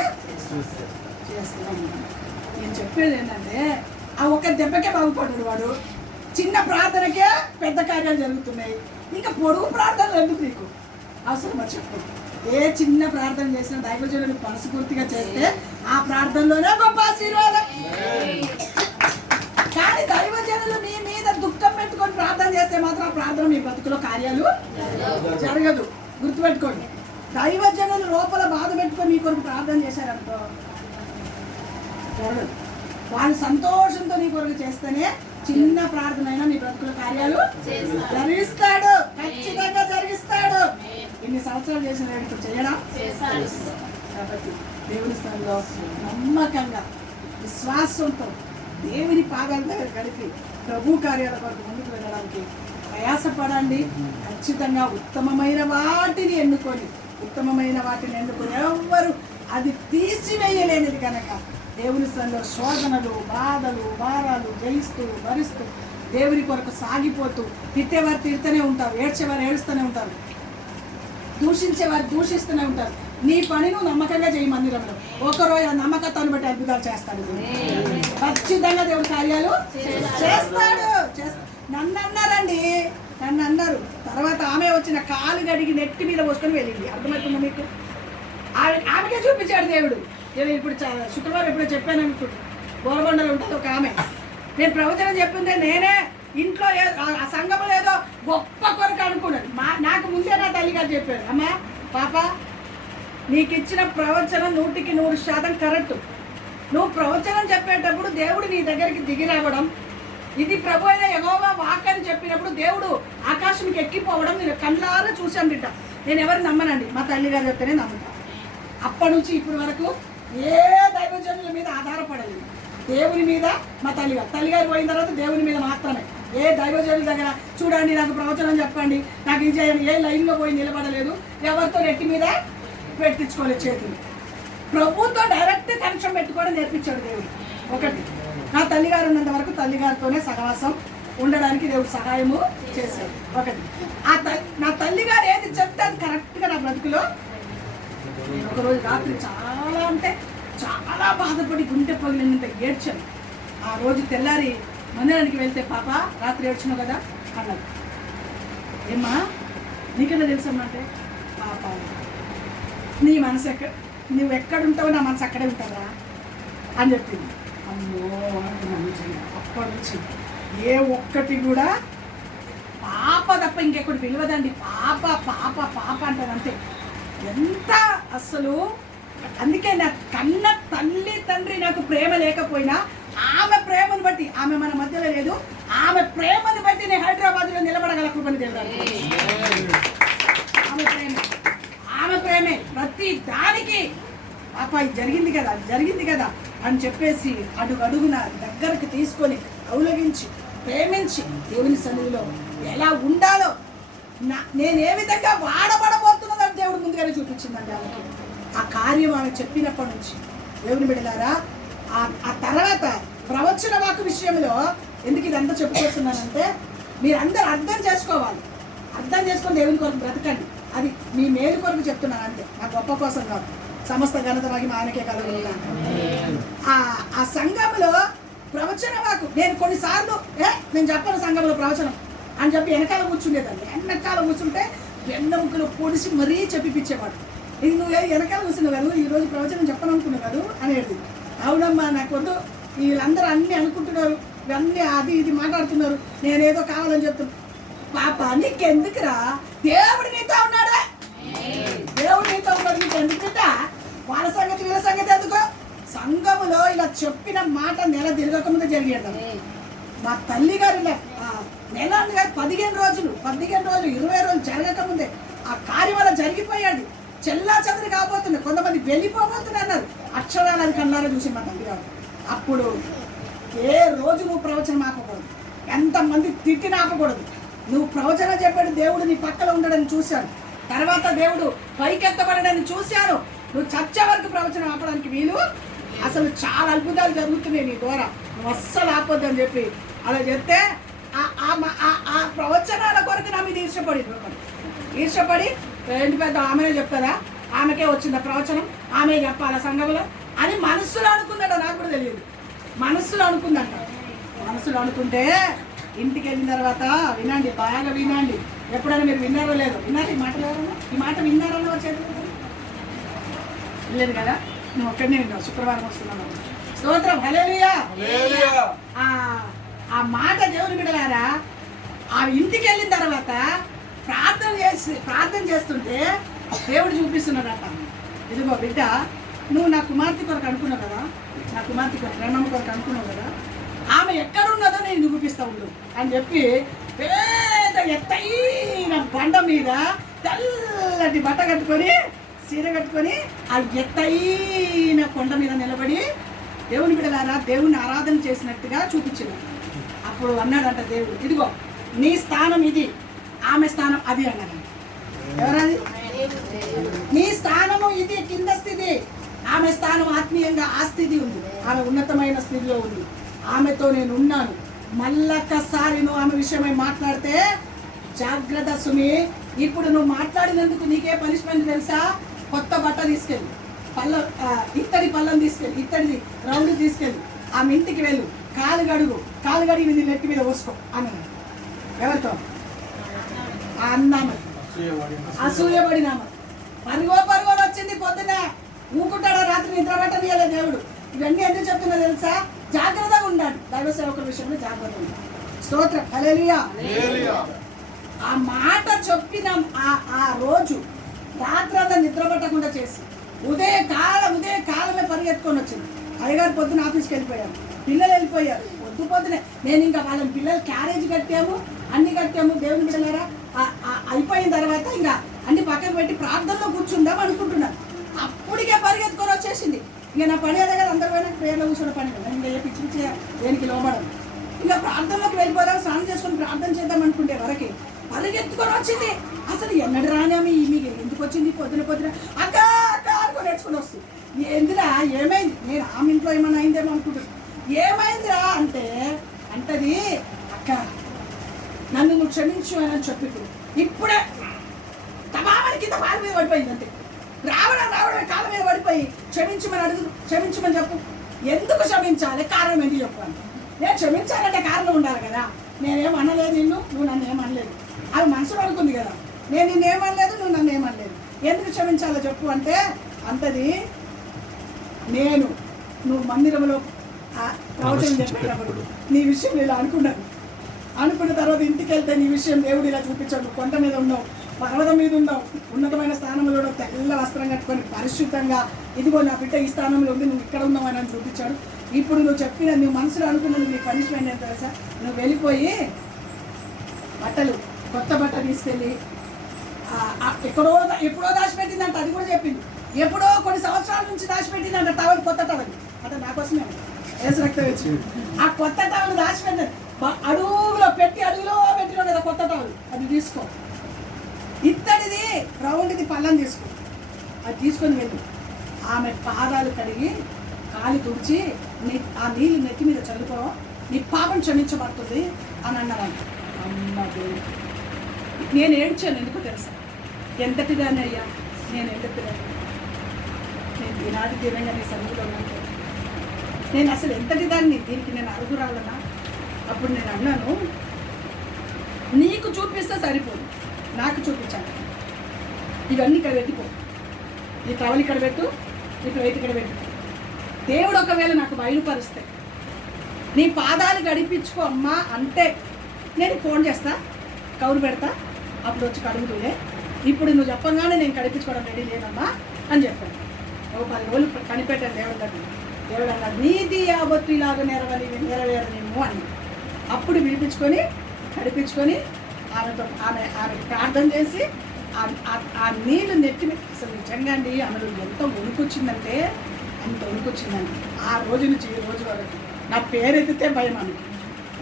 చేస్తున్నాను. నేను చెప్పేది ఏంటంటే ఆ ఒక్క దెబ్బకే బాగుపడ్డాడు వాడు. చిన్న ప్రార్థనకే పెద్ద కార్యాలు జరుగుతున్నాయి, ఇంకా పొడుగు ప్రార్థనలు ఎందుకు నీకు అవసరమా చెప్పు? ఏ చిన్న ప్రార్థన చేసినా దైవజనులు మనస్ఫూర్తిగా చేస్తే ఆ ప్రార్థనలోనే గొప్ప ఆశీర్వాదం. కానీ దైవజనులు మీ మీద దుఃఖం పెట్టుకొని ప్రార్థన చేస్తే మాత్రం ఆ ప్రార్థన మీ బతుకులో కార్యాలు జరగదు. గుర్తుపెట్టుకోండి, దైవజనులు లోపల బాధ పెట్టుకొని మీ కొరకు ప్రార్థన చేశారనుకో జరగదు. వాళ్ళు సంతోషంతో నీ కొరకు చేస్తేనే చిన్న ప్రార్థన అయినా మీ బ్రతుకుల కార్యాలు జరిగిస్తాడు, ఖచ్చితంగా జరిగిస్తాడు. ఇన్ని సంవత్సరాలు చేసిన ఇప్పుడు చేయడం. కాబట్టి దేవుని స్థానంలో నమ్మకంగా విశ్వాసంతో దేవుని పాదాల దగ్గర గడిపి ప్రభు కార్యాల కొరకు ముందుకు వెళ్ళడానికి ప్రయాసపడండి. ఖచ్చితంగా ఉత్తమమైన వాటిని ఎన్నుకొని ఎవ్వరు అది తీసివేయలేనిది కనుక దేవుని స్థలంలో శోధనలు, బాధలు, భారాలు జయిస్తూ భరిస్తూ దేవుని కొరకు సాగిపోతూ తిట్టేవారు తిడుతూనే ఉంటారు, ఏడ్చేవారు ఏడుస్తూనే ఉంటారు, దూషించేవారు దూషిస్తూనే ఉంటారు. నీ పని నువ్వు నమ్మకంగా చేయి. మందిరంలో ఒకరోజు నమ్మకత్వాన్ని బట్టి అద్భుతాలు చేస్తాడు. ఖచ్చితంగా దేవుడి కార్యాలు చేస్తాడు. నన్ను అన్నారు తర్వాత ఆమె వచ్చిన కాలు గడిగి నెట్టి మీద పోసుకొని వెళ్ళింది. అర్థమవుతుందా మీకు? ఆమెకే చూపించాడు దేవుడు. నేను ఇప్పుడు శుక్రవారం ఎప్పుడో చెప్పాను అనుకుంటు, గోరబండలు ఉంటుంది ఒక ఆమె, నేను ప్రవచనం చెప్పిందే నేనే ఇంట్లో ఆ సంఘంలో ఏదో గొప్ప కొరకు అనుకున్నాను. నాకు ముందే నా తల్లిగారు చెప్పారు, అమ్మా పాప నీకు ఇచ్చిన ప్రవచనం 100% కరెక్ట్. నువ్వు ప్రవచనం చెప్పేటప్పుడు దేవుడు నీ దగ్గరికి దిగి రావడం, ఇది ప్రభు అయిన యెహోవా వాక్ అని చెప్పినప్పుడు దేవుడు ఆకాశంకి ఎక్కిపోవడం నేను కళ్ళారా చూశాను బిడ్డ. నేను ఎవరు నమ్మనండి, మా తల్లిగారు చెప్తేనే నమ్ముతాను. అప్పటి నుంచి ఇప్పటి వరకు ఏ దైవజనుల మీద ఆధారపడలేదు, దేవుని మీద. మా తల్లిగారు పోయిన తర్వాత దేవుని మీద మాత్రమే. ఏ దైవజనుల దగ్గర చూడండి నాకు ప్రవచనం చెప్పండి, నాకు ఇది చేయండి, ఏ లైన్లో పోయి నిలబడలేదు, ఎవరితో నెట్టి మీద పెట్టించుకోలేదు చేతులు. ప్రభుతో డైరెక్ట్ కనెక్షన్ పెట్టుకోవడం నేర్పించాడు దేవుడు. ఒకటి, నా తల్లిగారు ఉన్నంత వరకు తల్లిగారితోనే సహవాసం ఉండడానికి దేవుడు సహాయము చేశాడు. ఒకటి నా తల్లి గారు ఏది చెప్తే అది కరెక్ట్గా నా బ్రతుకులో. నేను ఒకరోజు రాత్రి చాలా అంటే చాలా బాధపడి గుండె పగిలినంత ఏడ్చాను. ఆ రోజు తెల్లారి మందిరానికి వెళ్తే పాప రాత్రి ఏడ్చినావు కదా అన్నది. ఏమ్మా నీకెలా తెలుసమ్మా అంటే, పాప నీ మనసు నువ్వు ఎక్కడుంటావు నా మనసు అక్కడే ఉంటుందా అని చెప్పింది. అమ్మో అనుకున్నాను. అప్పటి నుంచి ఏ ఒక్కటి కూడా పాప తప్ప ఇంకెక్కడి పిలవదండి. పాప పాప పాప అంటారు అంతే. ఎంత అసలు అందుకే నా కన్న తల్లి తండ్రి నాకు ప్రేమ లేకపోయినా ఆమె ప్రేమను బట్టి, ఆమె మన మధ్యలో లేదు, ఆమె ప్రేమను బట్టి నేను హైదరాబాద్లో నిలబడగల కృపని తెలియదు. ఆమె ప్రేమే ప్రతి దానికి. పాప ఇది జరిగింది కదా అని చెప్పేసి అడుగున దగ్గరకు తీసుకొని కౌలగించి ప్రేమించి దేవుని సన్నిధిలో ఎలా ఉండాలో నేను ఏ విధంగా వాడబడబోతున్నదని దేవుడు ముందుగానే చూపించిందండి ఆమెకి. ఆ కార్యం ఆమె చెప్పినప్పటి నుంచి దేవుని బిడ్డలారా, ఆ తర్వాత ప్రవచన వాక్కు విషయంలో ఎందుకు ఇదంతా చెప్పుకొస్తున్నానంటే మీరందరూ అర్థం చేసుకోవాలి. అర్థం చేసుకొని దేవుని కొరకు బ్రతకండి. అది మీ మేలు కొరకు చెప్తున్నాను అంతే, నా గొప్ప కోసం కాదు. సమస్త ఘనత వాకి ఆయనకే కలుగుతుంది. ఆ సంఘంలో ప్రవచన వాక్కు నేను కొన్నిసార్లు నేను చెప్పను సంఘంలో ప్రవచనం అని చెప్పి వెనకాల కూర్చుండేదాన్ని. వెనకాల కూర్చుంటే వెన్నముకలు పొడిసి మరీ చెప్పిపించేవాడు. ఇది నువ్వు వెనకాల కూర్చున్నావు కదా, ఈరోజు ప్రవచనం చెప్పను అనుకున్నావు కదా అనేది. అవునమ్మా నాకు వద్దు, వీళ్ళందరూ అన్నీ అనుకుంటున్నారు, ఇవన్నీ అది ఇది మాట్లాడుతున్నారు, నేనేదో కావాలని చెప్తున్నాను. పాప నీకెందుకురా, దేవుడు నీతో ఉన్నాడా, దేవుడు నీతో ఉన్నాడు, నీకు ఎందుకుంటా వాళ్ళ సంగతి వీళ్ళ సంగతి ఎందుకో. సంఘములో ఇలా చెప్పిన మాట నెల తిరగకముందే జరిగేది. మా తల్లి గారు ఇలా నెల 15 రోజులు 20 రోజులు జరగకముందే ఆ కార్యం వల్ల జరిగిపోయాడు. చెల్లా చదువు కాబోతుంది, కొంతమంది వెళ్ళిపోబోతున్నారు. అక్షరాలు అది కన్నారో చూసి మా తల్లి గారు. అప్పుడు ఏ రోజు నువ్వు ప్రవచనం ఆపకూడదు, ఎంతమంది తిట్టిన ఆపకూడదు. నువ్వు ప్రవచనం చెప్పాడు, దేవుడు నీ పక్కన ఉండడని చూశాను. తర్వాత దేవుడు పైకెత్తబడని చూశాను. నువ్వు చచ్చే వరకు ప్రవచనం ఆపడానికి వీలు. అసలు చాలా అద్భుతాలు జరుగుతున్నాయి నీ ద్వారా, నువ్వు అస్సలు ఆపొద్దు అని చెప్పి అలా చెప్తే ఆ ప్రవచనాల కొరకు నా మీద ఈర్షపడి ఏంటి పెద్ద ఆమెనే చెప్తారా, ఆమెకే వచ్చిందా ప్రవచనం, ఆమె చెప్పాలా సంఘంలో అని మనస్సులో అనుకుందట. నాకు కూడా తెలియదు, మనస్సులో అనుకుందంట. మనస్సులో అనుకుంటే ఇంటికి వెళ్ళిన తర్వాత వినండి, బాగా వినండి. ఎప్పుడైనా మీరు విన్నారో లేదో, విన్నారు ఈ మాటలు ఎవరన్నా, ఈ మాట విన్నారని వచ్చేది లేదు కదా, నువ్వు ఒక్కడనే విన్నావు. శుక్రవారం వస్తున్నాను. స్తోత్రం, హల్లెలూయా. ఆ మాట దేవుని బిడ్డలారా, ఆ ఇంటికి వెళ్ళిన తర్వాత ప్రార్థన చేస్తుంటే దేవుడు చూపిస్తున్నాడట, ఇదిగో బిడ్డ నువ్వు నా కుమార్తె కొరకు అనుకున్నావు కదా, నా కుమార్తె కొరకు ప్రేమమ్మ కొరకు అనుకున్నావు కదా, ఆమె ఎక్కడున్నదో నేను చూపిస్తా ఉండు అని చెప్పి పేద ఎత్తైన బండ మీద తెల్లటి బట్ట కట్టుకొని చీర కట్టుకొని ఆ ఎత్తైన కొండ మీద నిలబడి దేవుని బిడ్డలారా దేవుని ఆరాధన చేసినట్టుగా చూపించింది. అప్పుడు అన్నాడంట దేవుడు, ఇదిగో నీ స్థానం ఇది, ఆమె స్థానం అది అన్నాడు. ఎవరది? నీ స్థానము ఇది కింద స్థితి, ఆమె స్థానం ఆత్మీయంగా ఆ స్థితి ఉంది, ఆమె ఉన్నతమైన స్థితిలో ఉంది. ఆమెతో నేను ఉన్నాను. మళ్ళొక్కసారి నువ్వు ఆమె విషయమై మాట్లాడితే జాగ్రత్త సుమి. ఇప్పుడు నువ్వు మాట్లాడినందుకు నీకే పనిష్మెంట్ తెలుసా? కొత్త బట్ట తీసుకెళ్ళి ఇత్తడి పళ్ళం తీసుకెళ్ళి, ఇత్తడిది రౌండ్ తీసుకెళ్ళి ఆమె ఇంటికి వెళ్ళు, కాలు కడిగి నీ నెత్తి మీద పోసుకో అన్నాడు. ఎవరితో? ఆ అన్నామని, అసూయపడినామ. పరుగోలు వచ్చింది పొద్దున. ఊకుంటాడా రాత్రి నిద్ర పట్టనీయలే దేవుడు. ఇవన్నీ ఎందుకు చెప్తున్నా తెలుసా? జాగ్రత్తగా ఉండాలి, దైవ సేవకుల విషయంలో జాగ్రత్తగా ఉండాలి. స్తోత్రం, హల్లెలూయా. ఆ మాట చెప్పిన ఆ రోజు రాత్రి అంతా నిద్ర పట్టకుండా చేసి ఉదయకాలమే పరిగెత్తుకొని వచ్చింది. అయ్యగారు పొద్దున ఆఫీస్కి వెళ్ళిపోయారు, పిల్లలు వెళ్ళిపోయారు. పొద్దునే నేను ఇంకా వాళ్ళని పిల్లలు క్యారేజ్ కట్టాము, అన్ని కట్టాము. దేవుని బిడ్డలారా అయిపోయిన తర్వాత ఇంకా అన్ని పక్కన పెట్టి ప్రార్థనలో కూర్చుందాం అనుకుంటున్నాను. అప్పటికే పరిగెత్తుకొని వచ్చేసింది. ఇంకా నా పని అదే కదా, అందరి పోయినా ప్రేయర్లో కూర్చోడం పని కదా, ఇంకా ఏ పిచ్చి దేనికి లోబడం. ఇంకా ప్రార్థనలోకి వెళ్ళిపోదాం, స్నానం చేసుకొని ప్రార్థన చేద్దాం అనుకుంటే వరకే పరిగెత్తుకొని వచ్చింది. అసలు ఎన్నడు రానామి మీకు ఎందుకు వచ్చింది? పొద్దున అక్క అనుకొని నేర్చుకుని వస్తుంది. ఎందురా ఏమైంది? నేను ఆమె ఇంట్లో ఏమైనా అయిందేమో అనుకుంటున్నాను. ఏమైందిరా అంటే అంటది, అక్క నన్ను నువ్వు క్షమించు అని చెప్పి ఇప్పుడే తమామని కింద కాళ్ళ మీద పడిపోయింది అంతే. రావడం కాళ్ళ మీద పడిపోయి క్షమించమని అడుగు, క్షమించమని చెప్పు. ఎందుకు క్షమించాలి, కారణం ఏంటి చెప్పాను. నేను క్షమించాలంటే కారణం ఉండాలి కదా. నేనేం అనలేదు నిన్ను, నువ్వు నన్ను ఏమనలేదు. అది మనసులో అనుకుంది కదా, నేను నిన్నేమనలేదు, నువ్వు నన్ను ఏమనలేదు, ఎందుకు క్షమించాలో చెప్పు అంటే అంతది నేను నువ్వు మందిరంలో ప్రవచనం చెప్పేటప్పుడు నీ విషయం ఇలా అనుకున్న తర్వాత ఇంటికి వెళ్తే నీ విషయం దేవుడు ఇలా చూపించాడు. కొండ మీద ఉన్నావు, పర్వతం మీద ఉన్నావు, ఉన్నతమైన స్థానంలో తెల్ల వస్త్రం కట్టుకొని పరిశుద్ధంగా, ఇదిగో నా బిడ్డ ఈ స్థానంలో ఉంది, నువ్వు ఇక్కడ ఉన్నావు అని చూపించాడు. ఇప్పుడు నువ్వు చెప్పిన నువ్వు మనసులో అనుకున్నది నీ పనిష్మెంట్ ఏంటో తెలుసా, నువ్వు వెళ్ళిపోయి కొత్త బట్ట తీసుకెళ్ళి ఎప్పుడో దాచిపెట్టిందంట. అది కూడా చెప్పింది, ఎప్పుడో కొన్ని సంవత్సరాల నుంచి దాచిపెట్టిందంట టవల్, కొత్త టవల్. అంటే నా కోసమే ఏసు రక్తం వచ్చి ఆ కొత్త టవల్ దాచిపెట్టింది. అడుగులో పెట్టిన కదా కొత్త టవల్, అది తీసుకో. ఇత్తడిది రౌండ్ది పళ్ళం తీసుకో, అది తీసుకొని వెళ్ళు. ఆమె పాదాలు కడిగి కాలి తుడిచి ఆ నీళ్ళు నెత్తి మీద చల్లుకో, నీ పాపం క్షమించబడుతుంది అని అన్నారంట. అమ్మ దేవుడు, నేను ఏడ్చాను. ఎందుకు తెలుసా, ఎంతటిదాన్ని అయ్యా నేను, ఎంతటిదాన్ని నేను దినాది దినంగా నీ సన్నిధిలో ఉన్నాను. నేను అసలు ఎంతటి దాన్ని, దీనికి నేను అరుగురాలనా. అప్పుడు నేను అన్నాను, నీకు చూపిస్తే సరిపోదు, నాకు చూపించాను. ఇవన్నీ ఇక్కడ పెట్టుకో, ఈ టవల్ ఇక్కడ పెట్టు, ఈ ప్లేట్ ఇక్కడ పెట్టు. దేవుడు ఒకవేళ నాకు బయలుపరిస్తే నీ పాదాలు గడిపించుకో అమ్మా అంటే నేను ఫోన్ చేస్తా, కౌరు పెడతా, అప్పుడు వచ్చి కడుగుతుండే. ఇప్పుడు నువ్వు చెప్పగానే నేను కడిపించుకోవడం రెడీ లేదమ్మా అని చెప్పాను. 10 రోజులు కనిపెట్టాను దేవుడి దగ్గర. దేవుడు అన్నాడు, నీది యావత్తు ఇలాగ నెరవేరనేమో అని. అప్పుడు పిలిపించుకొని కడిపించుకొని ఆమె ప్రార్థన చేసి ఆ నీళ్ళు నెట్టి. అసలు నిజంగా అండి ఆమెలో ఎంత వణుకొచ్చిందంటే అంత వణుకొచ్చిందండి. ఆ రోజు నుంచి ఈ రోజు వరకు నా పేరెత్తితే భయం, ఆమెకి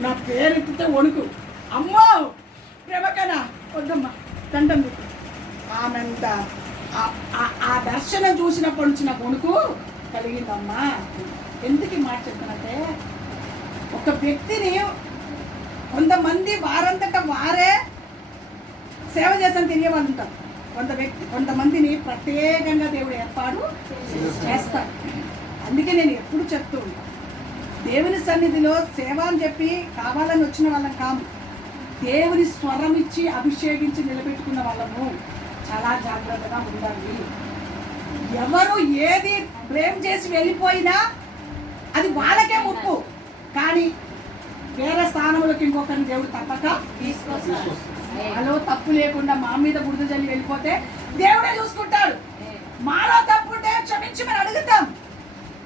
నా పేరెత్తితే వణుకు. అమ్మో ప్రేమకనా వద్దమ్మా దండం దిక్కు. ఆమెంత ఆ దర్శనం చూసినప్పటి నుంచి నాకు వణుకు కలిగిందమ్మా. ఎందుకు మాట చెప్తానంటే, ఒక వ్యక్తిని కొంతమంది వారంతట వారే సేవ చేసాను తిరిగే వాళ్ళు ఉంటారు. కొంతమందిని ప్రత్యేకంగా దేవుడు ఏర్పాటు చేస్తాడు. అందుకే నేను ఎప్పుడు చెప్తూ ఉంటాను, దేవుని సన్నిధిలో సేవ అని చెప్పి కావాలని వచ్చిన వాళ్ళం కాము, దేవుని స్వరం ఇచ్చి అభిషేకించి నిలబెట్టుకున్న వాళ్ళము. చాలా జాగ్రత్తగా ఉండాలి. ఎవరు ఏది బ్లేమ్ చేసి వెళ్ళిపోయినా అది వాళ్ళకే ముప్పు, కానీ వేరే స్థానంలోకి ఇంకొకరిని దేవుడు తప్పక తీసుకొస్తాడు. మాలో తప్పు లేకుండా మా మీద బురద జల్లి వెళ్ళిపోతే దేవుడే చూసుకుంటాడు. మాలో తప్పు ఉంటే క్షమించి మనం అడుగుతాం.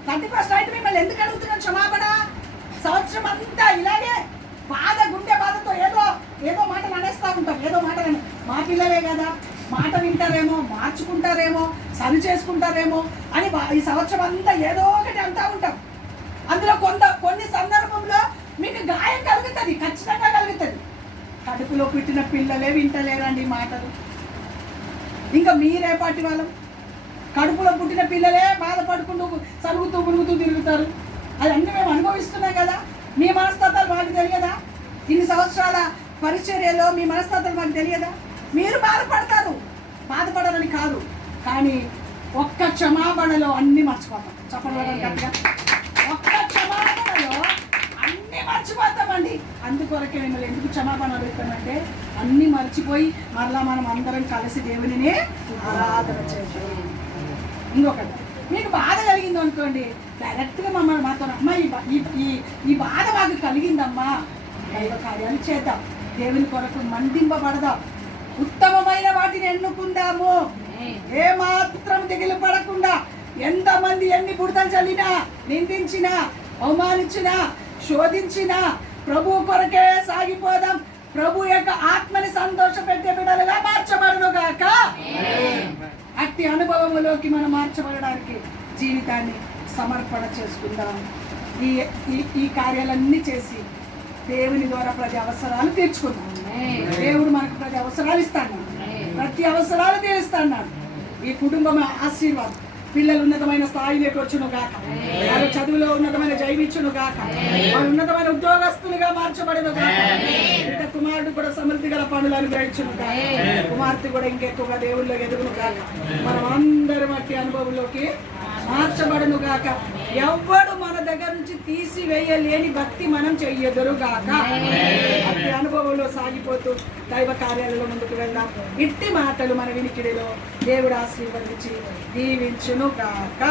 31st నైట్ మిమ్మల్ని ఎందుకు అడుగుతున్నాం క్షమాపణ? సంవత్సరం అంతా ఇలాగే గుండె బాధతో ఏదో మాటలు అనేస్తూ ఉంటాం. ఏదో మాట మా పిల్లలే కదా, మాట వింటారేమో, మార్చుకుంటారేమో, సరి చేసుకుంటారేమో అని ఈ సంవత్సరం అంతా ఏదో ఒకటి అంటూ ఉంటాం. అందులో కొన్ని సందర్భంలో మీకు గాయం కలుగుతుంది, ఖచ్చితంగా కలుగుతుంది. కడుపులో పుట్టిన పిల్లలే వింటలేరండి మాటలు, ఇంకా మీరే పాటి వాళ్ళం. కడుపులో పుట్టిన పిల్లలే బాధపడుకుంటూ సరుగుతూ మురుగుతూ తిరుగుతారు. అది అన్నీ మేము అనుభవిస్తున్నాం కదా. మీ మనస్తత్వాలు మాకు తెలియదా? ఇన్ని సంవత్సరాల పరిచర్యలో మీ మనస్తత్వాలు మాకు తెలియదా? మీరు బాధపడాలని కాదు, కానీ ఒక్క క్షమాపణలో అన్నీ మర్చిపోతాం. చెప్పడం గట్టిగా, ఒక్క క్షమాపణలో అన్నీ మర్చిపోతామండి. అందుకొరకే మిమ్మల్ని ఎందుకు క్షమాపణ అడుగుతామంటే, అన్నీ మర్చిపోయి మరలా మనం అందరం కలిసి దేవునినే ఆరాధన చేస్తాం. ఇంకొకటి, మీకు బాధ కలిగింది అనుకోండి, డైరెక్ట్గా మమ్మల్ని మాతో అమ్మ ఈ బాధ మాకు కలిగిందమ్మా, దైవ కార్యాలు చేద్దాం, దేవుని కొరకు మందింపబడదాం, ఉత్తమమైన వాటిని ఎన్నుకుందాము. ఏమాత్రం దిగులు పడకుండా, ఎంతమంది ఎన్ని బుడతలు చల్లినా, నిందించినా, అవమానించినా, శోధించినా ప్రభు కొరకే సాగిపోదాం. ప్రభు యొక్క ఆత్మని సంతోషపెట్టే బిడ్డలుగా మార్చబడును గాక. అట్టి అనుభవములోకి మనం మార్చబడడానికి జీవితాన్ని సమర్పణ చేసుకుందాం. ఈ కార్యాలన్నీ చేసి దేవుని ద్వారా ప్రతి అవసరాలు తీర్చుకుందాం. దేవుడు మనకు ప్రతి అవసరాలు ఇస్తాడు, ప్రతి అవసరాలు తీరుస్తాడు. ఈ కుటుంబం ఆశీర్వాదం, పిల్లలు ఉన్నతమైన స్థాయిలోకి వచ్చును గాక, వారు చదువులో ఉన్నతమైన జైవిచ్చును గాక, వారు ఉన్నతమైన ఉద్యోగస్తులుగా మార్చబడిన గాక, ఇంత కుమారుడు కూడా సమృద్ధి గల పనులను గ్రహించును గాక, కుమార్తె కూడా ఇంకెక్కువగా దేవుళ్ళు ఎదుగును గాక, మనం అందరి మట్టి అనుభవంలోకి మార్చబడును గాక. ఎవ్వడు మన దగ్గర నుంచి తీసివేయలేని భక్తి మనం చెయ్యదురు గాక. భక్తి అనుభవంలో సాగిపోతూ దైవ కార్యాలలో ముందుకు వెళ్దాం. ఇట్టి మాటలు మన వినికిడిలో దేవుడు ఆశీర్వదించి దీవించును గాక.